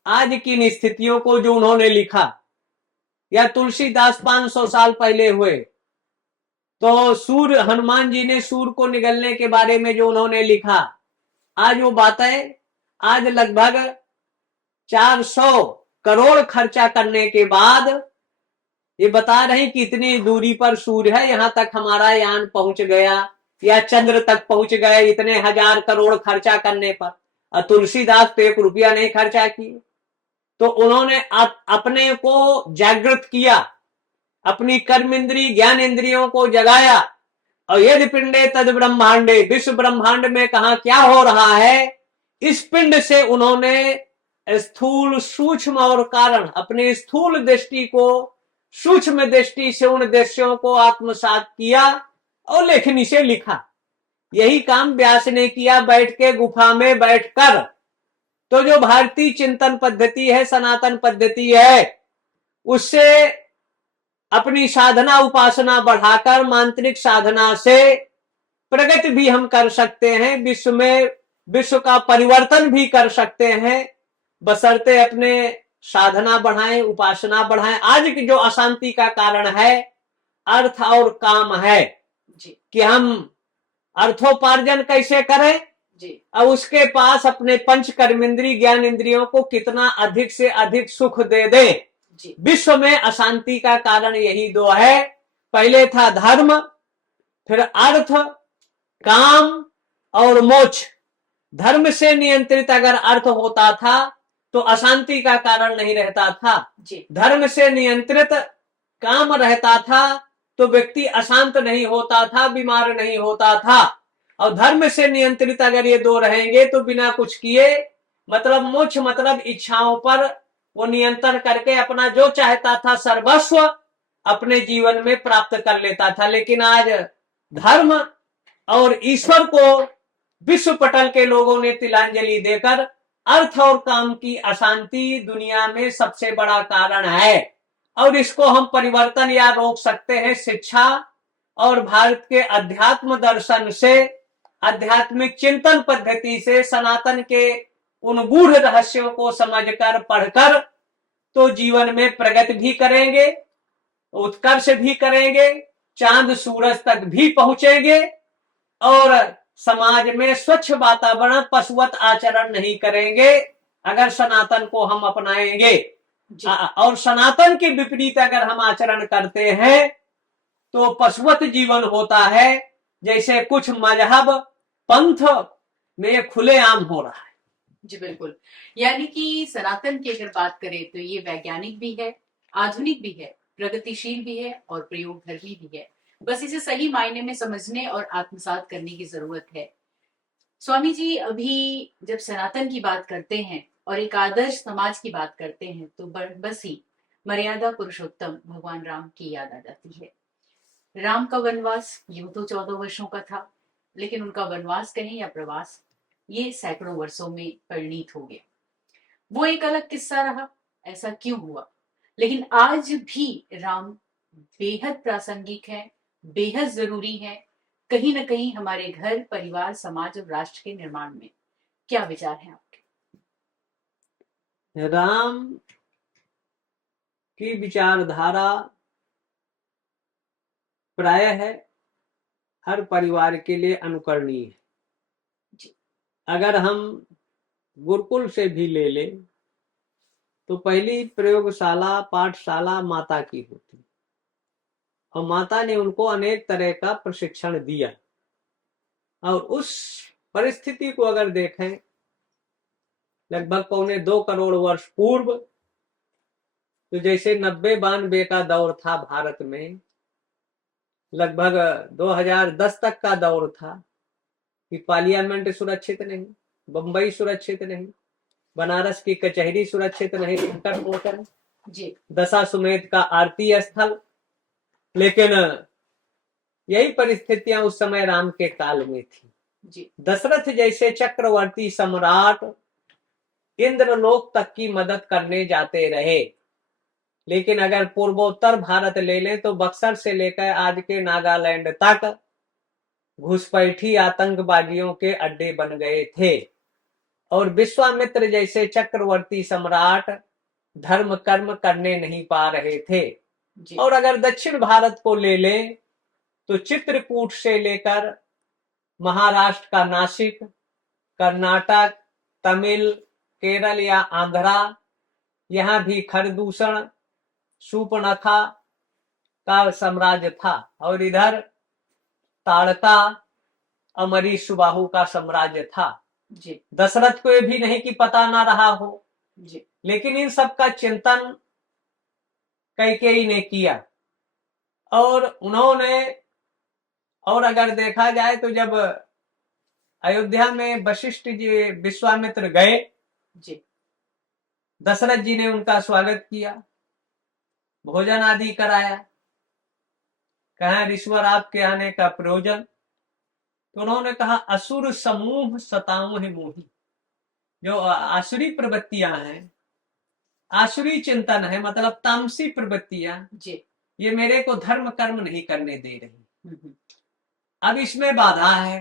आज की स्थितियों को जो उन्होंने लिखा, या तुलसीदास 500 साल पहले हुए, तो सूर्य, हनुमान जी ने सूर्य को निगलने के बारे में जो उन्होंने लिखा, आज वो बातें आज लगभग 400 करोड़ खर्चा करने के बाद ये बता रहे कि इतनी दूरी पर सूर्य है, यहां तक हमारा यान पहुंच गया, या चंद्र तक पहुंच गए, इतने 1000 करोड़ खर्चा करने पर। और तुलसीदास तो 1 रुपया नहीं खर्चा किए। तो उन्होंने अपने को जागृत किया, अपनी कर्म इंद्री ज्ञान इंद्रियों को जगाया, और यदि पिंडे तद ब्रह्मांडे, विश्व ब्रह्मांड में कहा क्या हो रहा है, इस पिंड से उन्होंने स्थूल सूक्ष्म और कारण, अपनी स्थूल दृष्टि को सूक्ष्म दृष्टि से उन दृश्यों को आत्मसात किया और लेखनी से लिखा। यही काम व्यास ने किया बैठ के गुफा में बैठकर। तो जो भारतीय चिंतन पद्धति है, सनातन पद्धति है, उससे अपनी साधना उपासना बढ़ाकर मांत्रिक साधना से प्रगति भी हम कर सकते हैं, विश्व में विश्व का परिवर्तन भी कर सकते हैं, बशर्ते अपने साधना बढ़ाएं, उपासना बढ़ाएं। आज की जो अशांति का कारण है अर्थ और काम है जी। कि हम अर्थोपार्जन कैसे करें जी। और उसके पास अपने पंच कर्मेंद्री ज्ञान इंद्रियों को कितना अधिक से अधिक सुख दे दें। जी। विश्व में अशांति का कारण यही 2 है। पहले था धर्म, फिर अर्थ, काम और मोक्ष। धर्म से नियंत्रित अगर अर्थ होता था तो अशांति का कारण नहीं रहता था। जी धर्म से नियंत्रित काम रहता था तो व्यक्ति अशांत नहीं होता था, बीमार नहीं होता था। और धर्म से नियंत्रित अगर ये दो रहेंगे तो बिना कुछ किए, मतलब मोक्ष मतलब इच्छाओं पर वो नियंत्रण करके अपना जो चाहता था सर्वस्व अपने जीवन में प्राप्त कर लेता था। लेकिन आज धर्म और ईश्वर को विश्व पटल के लोगों ने तिलांजलि देकर अर्थ और काम की अशांति दुनिया में सबसे बड़ा कारण है, और इसको हम परिवर्तन या रोक सकते हैं शिक्षा और भारत के अध्यात्म दर्शन से, आध्यात्मिक चिंतन पद्धति से, सनातन के उन गूढ़ रहस्यों को समझकर पढ़कर तो जीवन में प्रगति भी करेंगे, उत्कर्ष भी करेंगे, चांद सूरज तक भी पहुंचेंगे और समाज में स्वच्छ वातावरण, पशुवत आचरण नहीं करेंगे अगर सनातन को हम अपनाएंगे। और सनातन के विपरीत अगर हम आचरण करते हैं तो पशुवत जीवन होता है, जैसे कुछ मजहब पंथ में खुलेआम हो रहा है। जी बिल्कुल, यानी कि सनातन की अगर बात करें तो ये वैज्ञानिक भी है, आधुनिक भी है, प्रगतिशील भी है और प्रयोगधर्मी भी है। बस इसे सही मायने में समझने और आत्मसात करने की जरूरत है। स्वामी जी, अभी जब सनातन की बात करते हैं और एक आदर्श समाज की बात करते हैं तो बस ही मर्यादा पुरुषोत्तम भगवान राम की याद आ जाती है। राम का वनवास यूं तो 14 वर्षों का था, लेकिन उनका वनवास कहें या प्रवास, ये सैकड़ों वर्षों में परिणीत हो गया। वो एक अलग किस्सा रहा, ऐसा क्यों हुआ, लेकिन आज भी राम बेहद प्रासंगिक है, बेहद जरूरी है, कहीं ना कहीं हमारे घर, परिवार, समाज और राष्ट्र के निर्माण में। क्या विचार हैं आपके? राम की विचारधारा प्रायः है हर परिवार के लिए अनुकरणीय है। अगर हम गुरुकुल से भी ले लें तो पहली प्रयोगशाला, पाठशाला माता की होती, और माता ने उनको अनेक तरह का प्रशिक्षण दिया। और उस परिस्थिति को अगर देखें लगभग 1.25 करोड़ वर्ष पूर्व, तो जैसे 90-92 का दौर था भारत में, लगभग 2010 तक का दौर था कि पार्लियामेंट सुरक्षित नहीं, बंबई सुरक्षित नहीं, बनारस की कचहरी सुरक्षित नहीं, संकट मोचन, दशाश्वमेध का आरती स्थल। लेकिन यही परिस्थितियां उस समय राम के काल में थी। दशरथ जैसे चक्रवर्ती सम्राट इंद्रलोक तक की मदद करने जाते रहे, लेकिन अगर पूर्वोत्तर भारत ले लें तो बक्सर से लेकर आज के नागालैंड तक घुसपैठी आतंकवादियों के अड्डे बन गए थे। और विश्वामित्र जैसे चक्रवर्ती सम्राट धर्म कर्म करने नहीं पा रहे थे। और अगर दक्षिण भारत को ले लें तो चित्रकूट से लेकर महाराष्ट्र का नासिक, कर्नाटक, तमिल, केरल या आंध्रा, यहां भी खरदूषण, शूर्पणखा का साम्राज्य था। और इधर ताड़का, अमरीश सुबाहु का साम्राज्य था। दशरथ को ये भी नहीं कि पता ना रहा हो, लेकिन इन सब का चिंतन कैकेयी ने किया। और उन्होंने, और अगर देखा जाए तो जब अयोध्या में वशिष्ठ जी, विश्वामित्र गए, दशरथ जी ने उनका स्वागत किया, भोजन आदि कराया, कहा ईश्वर आपके आने का प्रयोजन। तो उन्होंने कहा असुर समूह सतामुह मोही, जो आसुरी प्रवृत्तियां हैं, आसुरी चिंतन है, मतलब तामसी प्रवृत्तियां, ये मेरे को धर्म कर्म नहीं करने दे रही, अब इसमें बाधा है।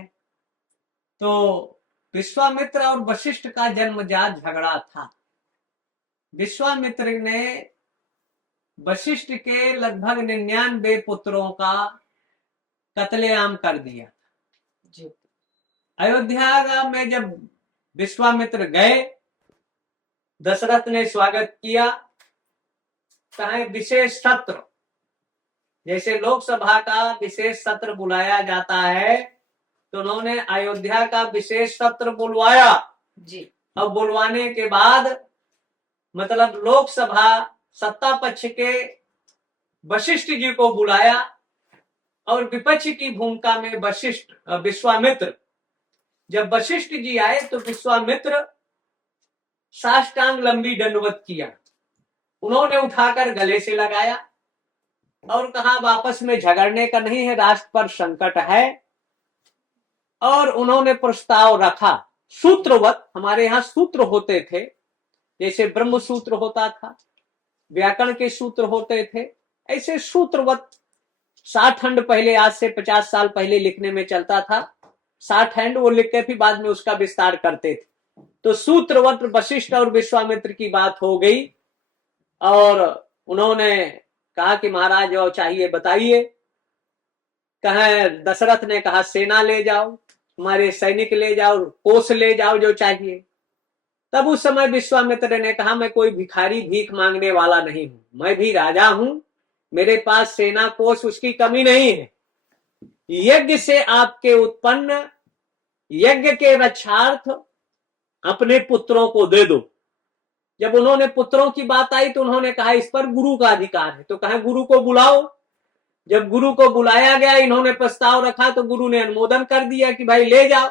तो विश्वामित्र और वशिष्ठ का जन्मजात झगड़ा था। विश्वामित्र ने वशिष्ठ के लगभग 99 पुत्रों का कत्लेआम कर दिया। अयोध्या में जब विश्वामित्र गए, दशरथ ने स्वागत किया, कहा विशेष सत्र, जैसे लोकसभा का विशेष सत्र बुलाया जाता है, तो उन्होंने अयोध्या का विशेष सत्र बुलवाया। जी। अब बुलवाने के बाद मतलब लोकसभा सत्ता पक्ष के वशिष्ठ जी को बुलाया और विपक्ष की भूमिका में विश्वामित्र। जब वशिष्ठ जी आए तो विश्वामित्र साष्टांग लंबी दंडवत किया। उन्होंने उठाकर गले से लगाया और कहा वापस में झगड़ने का नहीं है, राष्ट्र पर संकट है। और उन्होंने प्रस्ताव रखा सूत्रवत। हमारे यहाँ सूत्र होते थे, जैसे ब्रह्म सूत्र होता था, व्याकरण के सूत्र होते थे, ऐसे सूत्रवत 60 खंड पहले, आज से 50 साल पहले लिखने में चलता था। 60 खंड वो लिख के फिर बाद में उसका विस्तार करते थे। तो सूत्रवत वशिष्ठ और विश्वामित्र की बात हो गई और उन्होंने कहा कि महाराज जो चाहिए बताइए। कहे दशरथ ने कहा सेना ले जाओ, हमारे सैनिक ले जाओ, कोष ले जाओ जो चाहिए। तब उस समय विश्वामित्र ने कहा मैं कोई भिखारी भीख मांगने वाला नहीं हूं, मैं भी राजा हूं, मेरे पास सेना कोष उसकी कमी नहीं है। यज्ञ से आपके उत्पन्न यज्ञ के रक्षार्थ अपने पुत्रों को दे दो। जब उन्होंने पुत्रों की बात आई तो उन्होंने कहा इस पर गुरु का अधिकार है। तो कहा गुरु को बुलाओ। जब गुरु को बुलाया गया, इन्होंने प्रस्ताव रखा तो गुरु ने अनुमोदन कर दिया कि भाई ले जाओ।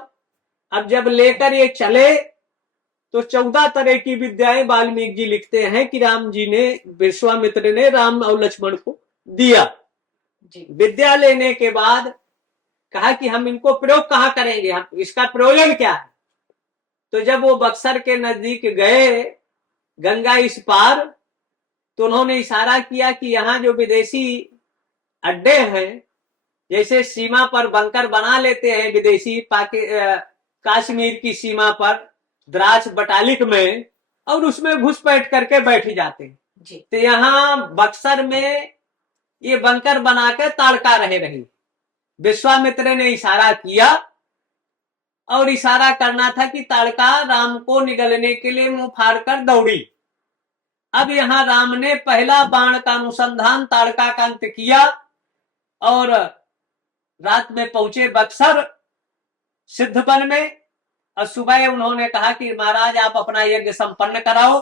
अब जब लेकर ये चले तो 14 तरह की विद्याएं वाल्मीकि जी लिखते हैं कि राम जी ने, विश्वामित्र ने राम और लक्ष्मण को दिया। विद्या लेने के बाद कहा कि हम इनको प्रयोग कहाँ करेंगे, हम इसका प्रयोजन क्या है। तो जब वो बक्सर के नजदीक गए, गंगा इस पार, तो उन्होंने इशारा किया कि यहाँ जो विदेशी अड्डे हैं, जैसे सीमा पर बंकर बना लेते हैं विदेशी, कश्मीर की सीमा पर द्रास बटालिक में, और उसमें घुसपैठ करके बैठ जाते हैं। तो यहाँ बक्सर में ये बंकर बनाकर ताड़का रही। विश्वामित्र ने इशारा किया और इशारा करना था कि ताड़का राम को निगलने के लिए मुंह फाड़कर दौड़ी। अब यहां राम ने पहला बाण का अनुसंधान ताड़का का अंत किया और रात में पहुंचे बक्सर सिद्धवन में। और सुबह उन्होंने कहा कि महाराज आप अपना यज्ञ संपन्न कराओ।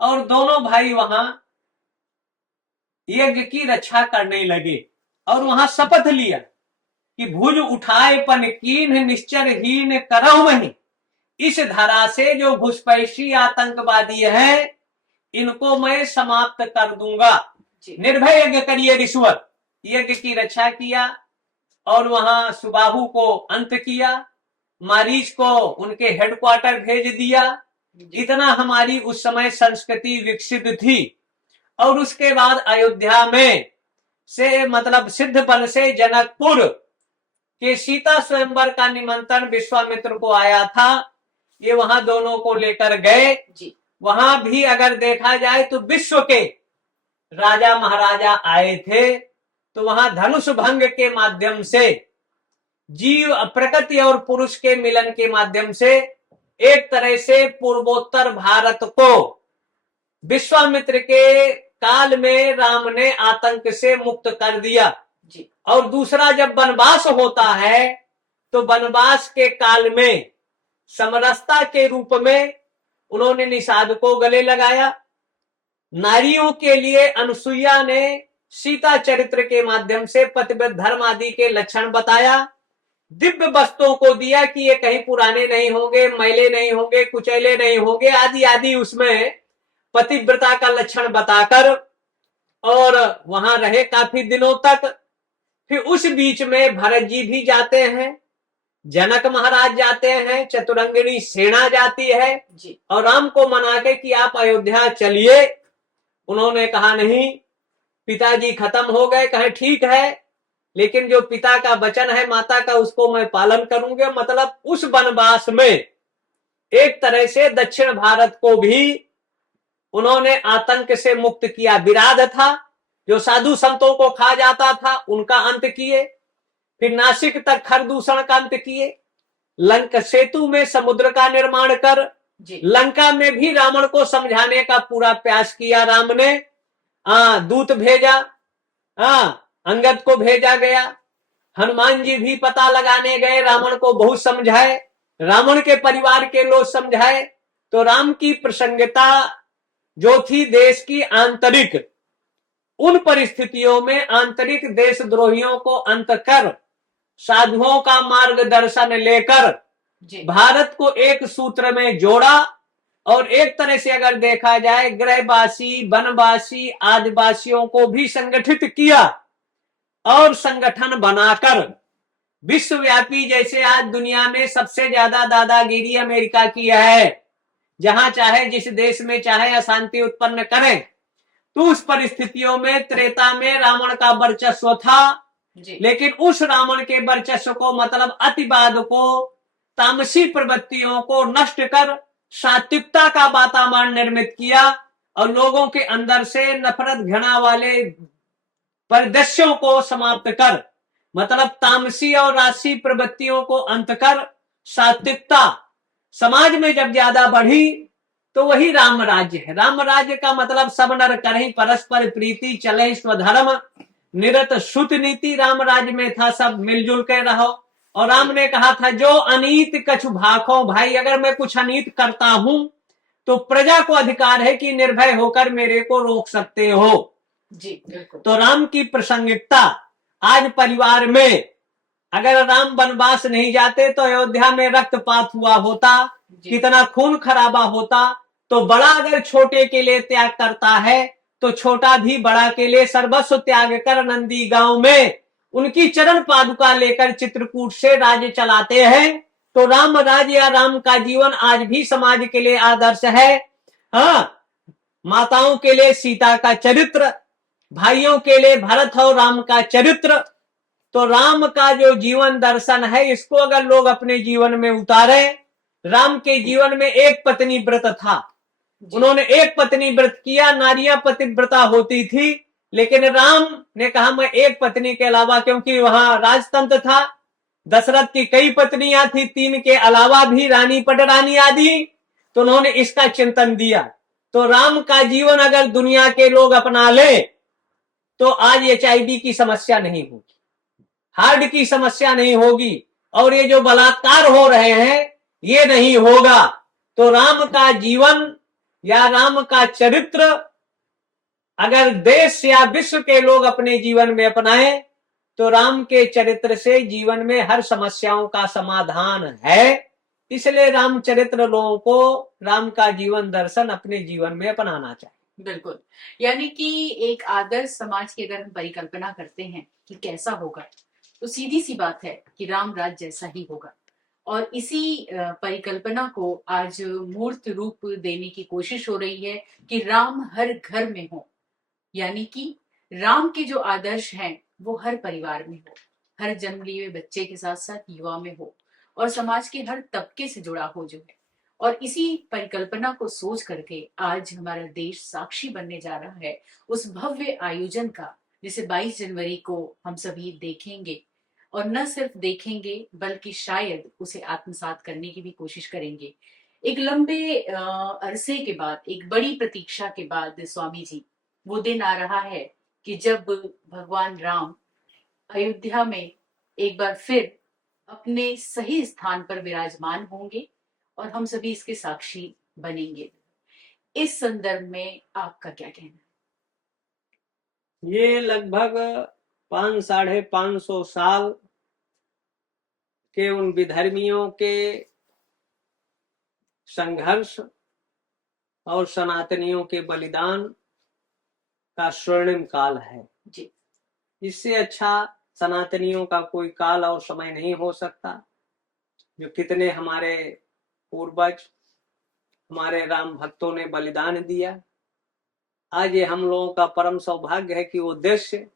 और दोनों भाई वहां यज्ञ की रक्षा करने लगे और वहां शपथ लिया कि भुज उठाए पन कीन निश्चर हीन करहु महि, इस धरा से जो घुसपैठी आतंकवादी है इनको मैं समाप्त कर दूंगा। निर्भय यज्ञ करिए रिश्वत। यज्ञ की रक्षा किया और वहां सुबाहु को अंत किया, मारीच को उनके हेडक्वार्टर भेज दिया। इतना हमारी उस समय संस्कृति विकसित थी। और उसके बाद अयोध्या में से मतलब सिद्धवन से जनकपुर के सीता स्वयंवर का निमंत्रण विश्वामित्र को आया था। ये वहां दोनों को लेकर गए। वहां भी अगर देखा जाए तो विश्व के राजा महाराजा आए थे। तो वहां धनुष भंग के माध्यम से, जीव प्रकृति और पुरुष के मिलन के माध्यम से एक तरह से पूर्वोत्तर भारत को विश्वामित्र के काल में राम ने आतंक से मुक्त कर दिया। और दूसरा जब वनवास होता है तो वनवास के काल में समरसता के रूप में उन्होंने निषाद को गले लगाया। नारियों के लिए अनुसुईया ने सीता चरित्र के माध्यम से पतिव्रत धर्म आदि के लक्षण बताया। दिव्य वस्तुओं को दिया कि ये कहीं पुराने नहीं होंगे, मैले नहीं होंगे, कुचैले नहीं होंगे, आदि आदि उसमें पतिव्रता का लक्षण बताकर और वहां रहे काफी दिनों तक। फिर उस बीच में भरत जी भी जाते हैं, जनक महाराज जाते हैं, चतुरंगिणी सेना जाती है और राम को मना के कि आप अयोध्या चलिए। उन्होंने कहा नहीं, पिताजी खत्म हो गए। कहे ठीक है, लेकिन जो पिता का वचन है माता का उसको मैं पालन करूंगा। मतलब उस वनवास में एक तरह से दक्षिण भारत को भी उन्होंने आतंक से मुक्त किया। विराध था जो साधु संतों को खा जाता था, उनका अंत किए। फिर नासिक तक खरदूषण का अंत किए। लंका सेतु में समुद्र का निर्माण कर लंका में भी रावण को समझाने का पूरा प्रयास किया राम ने। दूत भेजा, अंगद को भेजा गया, हनुमान जी भी पता लगाने गए, रावण को बहुत समझाए, रावण के परिवार के लोग समझाए। तो राम की प्रसंगता जो थी देश की आंतरिक, उन परिस्थितियों में आंतरिक देशद्रोहियों को अंत कर, साधुओं का मार्गदर्शन लेकर भारत को एक सूत्र में जोड़ा। और एक तरह से अगर देखा जाए, गृहवासी, वनवासी, आदिवासियों को भी संगठित किया और संगठन बनाकर विश्वव्यापी, जैसे आज दुनिया में सबसे ज्यादा दादागिरी अमेरिका की है, जहां चाहे जिस देश में चाहे अशांति उत्पन्न करें। तो उस परिस्थितियों में त्रेता में रावण का वर्चस्व था, लेकिन उस रावण के वर्चस्व को, मतलब अतिवाद को, तामसी प्रवृत्तियों को नष्ट कर सात्विकता का वातावरण निर्मित किया और लोगों के अंदर से नफरत घृणा वाले परिदृश्यों को समाप्त कर, मतलब तामसी और राजसी प्रवृत्तियों को अंत कर सात्विकता समाज में जब ज्यादा बढ़ी, तो वही राम राज्य है। राम राज्य का मतलब सब नर करें परस्पर प्रीति, चले स्वधर्म, निरत श्रुत नीति राम राज्य में था, सब मिलजुल के रहो। और राम ने कहा था, जो अनीत कछु भाखो, भाई अगर मैं कुछ अनीत करता हूं तो प्रजा को अधिकार है कि निर्भय होकर मेरे को रोक सकते हो जी। बिल्कुल। तो राम की प्रासंगिकता आज परिवार में, अगर राम वनवास नहीं जाते तो अयोध्या में रक्तपात हुआ होता, कितना खून खराबा होता। तो बड़ा अगर छोटे के लिए त्याग करता है तो छोटा भी बड़ा के लिए सर्वस्व त्याग कर नंदी गांव में उनकी चरण पादुका लेकर चित्रकूट से राज्य चलाते हैं। तो राम राज्य या राम का जीवन आज भी समाज के लिए आदर्श है। हाँ, माताओं के लिए सीता का चरित्र, भाइयों के लिए भरत और राम का चरित्र। तो राम का जो जीवन दर्शन है, इसको अगर लोग अपने जीवन में उतारे। राम के जीवन में एक पत्नी व्रत था, उन्होंने एक पत्नी व्रत किया, नारियां पतिव्रता होती थी, लेकिन राम ने कहा मैं एक पत्नी के अलावा, क्योंकि वहां राजतंत्र था, दशरथ की कई पत्नियां थी, 3 के अलावा भी, रानी पटरानी आदि, तो उन्होंने इसका चिंतन दिया। तो राम का जीवन अगर दुनिया के लोग अपना ले तो आज HIV की समस्या नहीं होगी, हार्ट की समस्या नहीं होगी, और ये जो बलात्कार हो रहे हैं ये नहीं होगा। तो राम का जीवन या राम का चरित्र अगर देश या विश्व के लोग अपने जीवन में अपनाए तो राम के चरित्र से जीवन में हर समस्याओं का समाधान है। इसलिए रामचरित्र लोगों को राम का जीवन दर्शन अपने जीवन में अपनाना चाहिए। बिल्कुल। यानी कि एक आदर्श समाज की अगर हम परिकल्पना करते हैं कि कैसा होगा, तो सीधी सी बात है कि राम राज्य जैसा ही होगा। और इसी परिकल्पना को आज मूर्त रूप देने की कोशिश हो रही है कि राम हर घर में हो, यानी कि राम के जो आदर्श हैं वो हर परिवार में हो, हर जन्म लिए हुए बच्चे के साथ साथ युवा में हो, और समाज के हर तबके से जुड़ा हो जो है। और इसी परिकल्पना को सोच करके आज हमारा देश साक्षी बनने जा रहा है उस भव्य आयोजन का, जिसे 22 जनवरी को हम सभी देखेंगे, और न सिर्फ देखेंगे बल्कि शायद उसे आत्मसात करने की भी कोशिश करेंगे। एक लंबे अरसे के बाद, एक बड़ी प्रतीक्षा के बाद स्वामी जी, वो दिन आ रहा है कि जब भगवान राम अयोध्या में एक बार फिर अपने सही स्थान पर विराजमान होंगे और हम सभी इसके साक्षी बनेंगे। इस संदर्भ में आपका क्या कहना है? ये लगभग 500-550 साल के उन विधर्मियों के संघर्ष और सनातनियों के बलिदान का स्वर्णिम काल है जी। इससे अच्छा सनातनियों का कोई काल और समय नहीं हो सकता। जो कितने हमारे पूर्वज, हमारे राम भक्तों ने बलिदान दिया, आज ये हम लोगों का परम सौभाग्य है कि वो दृश्य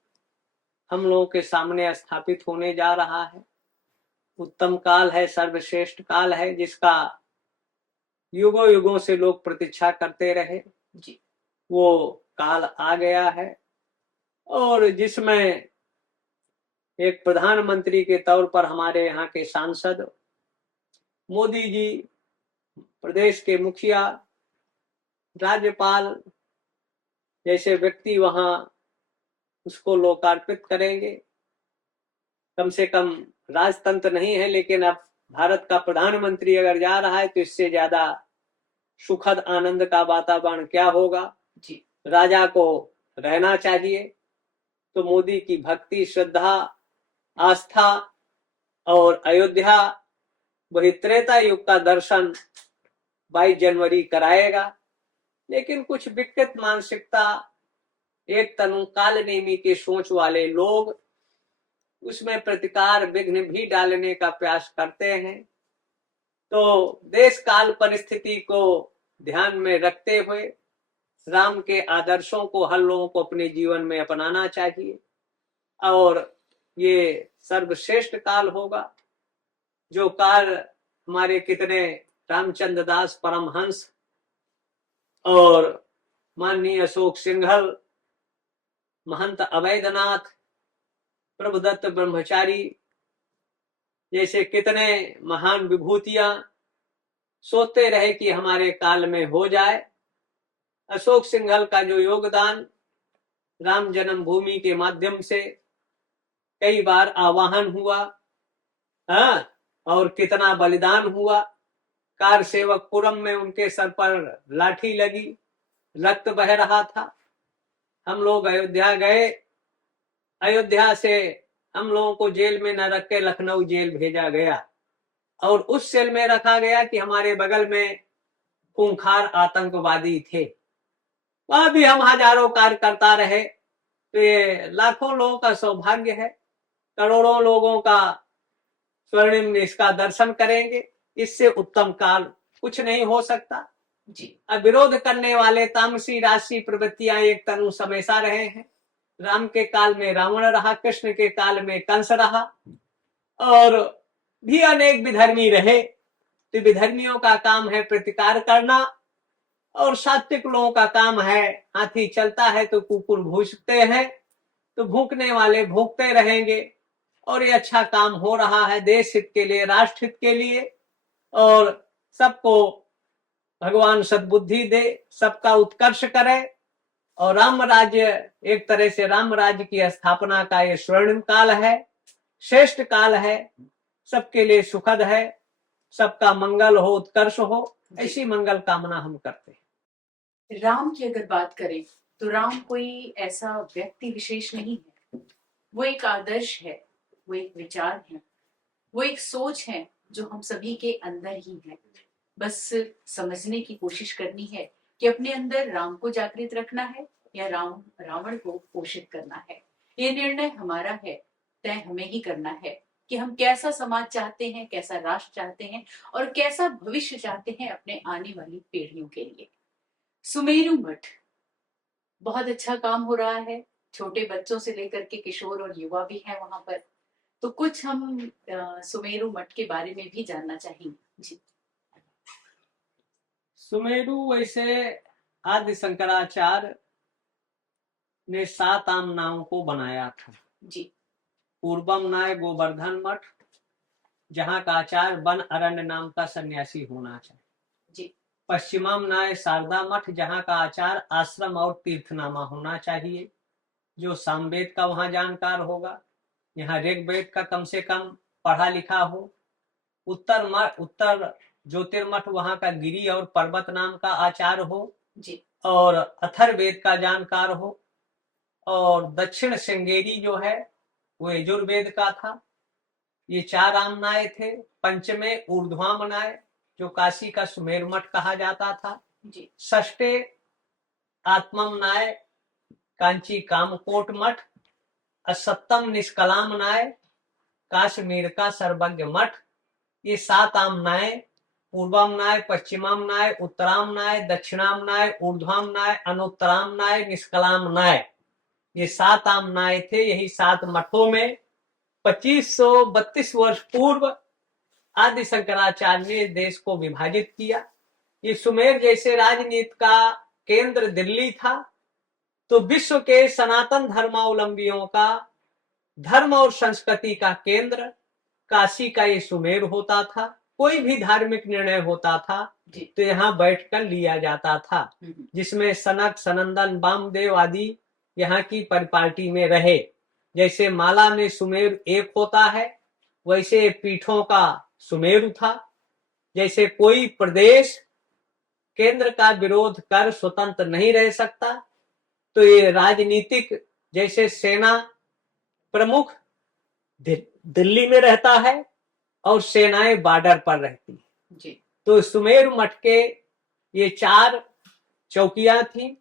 हम लोगों के सामने स्थापित होने जा रहा है। उत्तम काल है, सर्वश्रेष्ठ काल है, जिसका युगों युगों से लोग प्रतीक्षा करते रहे जी। वो काल आ गया है, और जिसमें एक प्रधानमंत्री के तौर पर हमारे यहाँ के सांसद मोदी जी, प्रदेश के मुखिया, राज्यपाल जैसे व्यक्ति वहां उसको लोकार्पित करेंगे। कम से कम राजतंत्र नहीं है, लेकिन अब भारत का प्रधानमंत्री अगर जा रहा है तो इससे ज्यादा सुखद आनंद का वातावरण क्या होगा। जी राजा को रहना चाहिए। तो मोदी की भक्ति, श्रद्धा, आस्था और अयोध्या वही त्रेता युग का दर्शन 22 जनवरी कराएगा। लेकिन कुछ विकृत मानसिकता, एक तनु काल नेमी की सोच वाले लोग उसमें प्रतिकार विघ्न भी डालने का प्रयास करते हैं। तो देश काल परिस्थिति को ध्यान में रखते हुए राम के आदर्शों को हर लोगों को अपने जीवन में अपनाना चाहिए और ये सर्वश्रेष्ठ काल होगा। जो काल हमारे कितने रामचंद्र दास परमहंस और माननीय अशोक सिंघल, महंत अवैधनाथ, प्रभुदत्त ब्रह्मचारी जैसे कितने महान विभूतियां सोचते रहे कि हमारे काल में हो जाए। अशोक सिंघल का जो योगदान राम जन्मभूमि के माध्यम से कई बार आवाहन हुआ, हाँ, और कितना बलिदान हुआ। कार सेवकपुरम में उनके सर पर लाठी लगी, रक्त बह रहा था। हम लोग अयोध्या गए, अयोध्या से हम लोगों को जेल में न रख के लखनऊ जेल भेजा गया और उस सेल में रखा गया कि हमारे बगल में खूंखार आतंकवादी थे। वहां भी हम हजारों कार्यकर्ता रहे। तो ये लाखों लोगों का सौभाग्य है, करोड़ों लोगों का स्वर्णिम इसका दर्शन करेंगे। इससे उत्तम काल कुछ नहीं हो सकता। जी अब विरोध करने वाले तामसी राशि प्रवृत्तियां एक तनु हमेशा रहे हैं। राम के काल में रावण रहा, कृष्ण के काल में कंस रहा और भी अनेक विधर्मी रहे। तो विधर्मियों का काम है प्रतिकार करना और सात्विक लोगों का काम है, हाथी चलता है तो कुकुर भूकते हैं, तो भूकने वाले भूकते रहेंगे। और ये अच्छा काम हो रहा है देश हित के लिए, राष्ट्र हित के लिए, और सबको भगवान सद्बुद्धि दे, सबका उत्कर्ष करे। और राम राज्य, एक तरह से राम राज्य की स्थापना का ये स्वर्णिम काल है, श्रेष्ठ काल है, सबके लिए सुखद है, सबका मंगल हो, उत्कर्ष हो, ऐसी मंगल कामना हम करते हैं। राम की अगर बात करें तो राम कोई ऐसा व्यक्ति विशेष नहीं है, वो एक आदर्श है, वो एक विचार है, वो एक सोच है जो हम सभी के अंदर ही है। बस समझने की कोशिश करनी है कि अपने अंदर राम को जागृत रखना है या रावण को पोषित करना है। ये निर्णय हमारा है, तय हमें ही करना है कि हम कैसा समाज चाहते हैं, कैसा राष्ट्र चाहते हैं और कैसा भविष्य चाहते हैं अपने आने वाली पीढ़ियों के लिए। सुमेरु मठ, बहुत अच्छा काम हो रहा है, छोटे बच्चों से लेकर के किशोर और युवा भी हैं वहां पर। तो कुछ हम सुमेरु मठ के बारे में भी जानना चाहेंगे। जी सुमेरु वैसे आदि शंकराचार्य ने 7 आम नामों को बनाया था। जी पूर्वम नाय गोवर्धन मठ, जहाँ का आचार्य वन अरण्य नाम का सन्यासी होना चाहिए। जी पश्चिमम नाय शारदा मठ, जहाँ का आचार्य आश्रम और तीर्थनामा होना चाहिए, जो सामवेद का वहां जानकार होगा, यहाँ ऋग्वेद का कम से कम पढ़ा लिखा हो। उत्तर ज्योतिर्मठ, वहां का गिरी और पर्वत नाम का आचार्य हो जी और अथर्ववेद का जानकार हो। और दक्षिण श्रृंगेरी जो है वो यजुर्वेद का था। ये 4 आमनाय थे। पंचमे ऊर्ध्वामनाय, जो काशी का सुमेर मठ कहा जाता था। जी षष्ठे आत्ममनाय, कांची कामकोट मठ। असप्तम निष्कलामनाय, काश्मीर का सर्वज्ञ मठ। ये 7 आमनाय, पूर्वामनाय, पश्चिमामनाय, उत्तरामनाय, दक्षिणामनाय, ऊर्ध्वामनाय, अनुत्तरामनाय, निष्कलामनाय, ये 7 आमनाय थे। यही 7 मठों में 2532 वर्ष पूर्व आदि शंकराचार्य ने देश को विभाजित किया। ये सुमेर जैसे राजनीति का केंद्र दिल्ली था, तो विश्व के सनातन धर्मावलंबियों का धर्म और संस्कृति का केंद्र काशी का ये सुमेर होता था। कोई भी धार्मिक निर्णय होता था तो यहाँ बैठकर लिया जाता था, जिसमें सनक, सनंदन, वामदेव आदि यहाँ की परिपाटी में रहे। जैसे माला में सुमेरु एक होता है, वैसे पीठों का सुमेरु था। जैसे कोई प्रदेश केंद्र का विरोध कर स्वतंत्र नहीं रह सकता, तो ये राजनीतिक, जैसे सेना प्रमुख दिल्ली में रहता है और सेनाएं बॉर्डर पर रहती है जी। तो सुमेरु मठ के ये 4 चौकियां थी,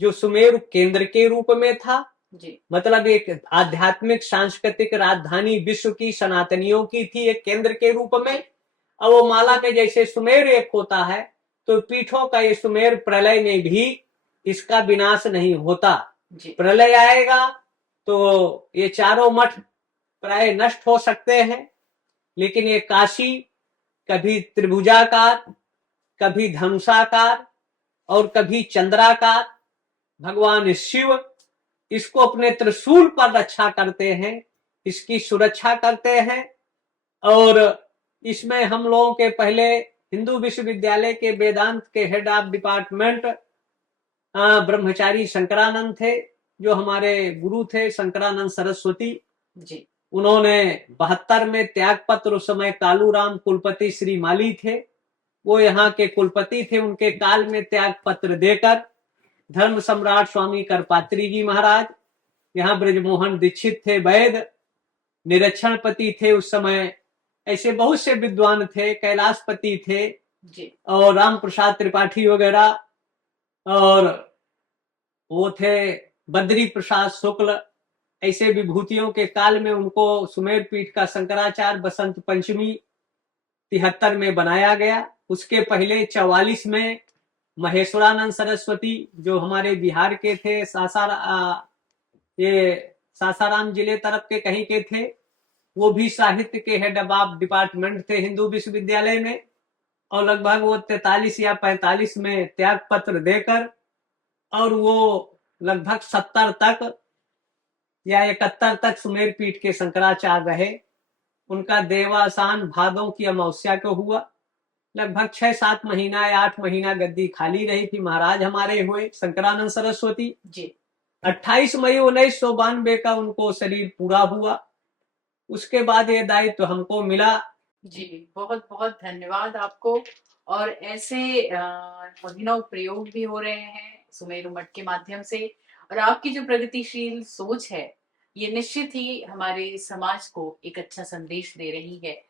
जो सुमेरु केंद्र के रूप में था। जी। मतलब एक आध्यात्मिक सांस्कृतिक राजधानी विश्व की सनातनियों की थी एक केंद्र के रूप में। और वो माला के जैसे सुमेर एक होता है, तो पीठों का ये सुमेर प्रलय में भी इसका विनाश नहीं होता। प्रलय आएगा तो ये चारों मठ प्राय नष्ट हो सकते हैं, लेकिन ये काशी कभी त्रिभुजाकार, कभी धनुषाकार और कभी चंद्राकार, भगवान शिव इसको अपने त्रिशूल पर रक्षा करते हैं, इसकी सुरक्षा करते हैं। और इसमें हम लोगों के पहले हिंदू विश्वविद्यालय के वेदांत के हेड ऑफ डिपार्टमेंट ब्रह्मचारी शंकरानंद थे, जो हमारे गुरु थे शंकरानंद सरस्वती जी। उन्होंने 72 में त्याग पत्र, उस समय कालूराम कुलपति श्री माली थे, वो यहाँ के कुलपति थे, उनके काल में त्याग पत्र देकर धर्म सम्राट स्वामी करपात्री जी महाराज, यहाँ ब्रजमोहन दीक्षित थे, वैद निरीक्षणपति थे उस समय, ऐसे बहुत से विद्वान थे, कैलाशपति थे जी। और राम प्रसाद त्रिपाठी वगैरह, और वो थे बद्री प्रसाद शुक्ल, ऐसे विभूतियों के काल में उनको सुमेर पीठ का शंकराचार्य बसंत पंचमी 73 में बनाया गया। उसके पहले 44 में महेश्वरानंद सरस्वती, जो हमारे बिहार के थे, ये सासाराम जिले तरफ के कहीं के थे, वो भी साहित्य के हेड ऑफ डिपार्टमेंट थे हिंदू विश्वविद्यालय में, और लगभग वो 43 या 45 में त्याग पत्र देकर, और वो लगभग 70 तक या 71 तक सुमेर पीठ के शंकराचार्य रहे। उनका देवासान भादों की अमावस्या को हुआ। लगभग 6-7 महीना या 8 महीना गद्दी खाली रही थी, महाराज हमारे हुए शंकरानंद सरस्वती जी। 28 मई 1992 का उनको शरीर पूरा हुआ। उसके बाद ये दायित्व तो हमको मिला जी। बहुत बहुत धन्यवाद आपको। और ऐसे अभिनव प्रयोग भी हो रहे हैं सुमेरु मठ के माध्यम से, और आपकी जो प्रगतिशील सोच है ये निश्चित ही हमारे समाज को एक अच्छा संदेश दे रही है।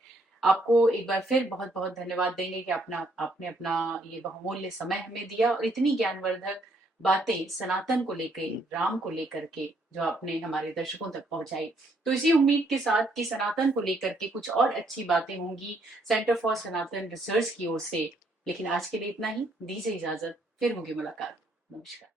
आपको एक बार फिर बहुत बहुत धन्यवाद देंगे कि आपने अपना ये बहुमूल्य समय हमें दिया और इतनी ज्ञानवर्धक बातें सनातन को लेकर, राम को लेकर के जो आपने हमारे दर्शकों तक पहुंचाई। तो इसी उम्मीद के साथ कि सनातन को लेकर के कुछ और अच्छी बातें होंगी सेंटर फॉर सनातन रिसर्च की ओर से। लेकिन आज के लिए इतना ही, दीजिए इजाजत, फिर होगी मुलाकात। नमस्कार।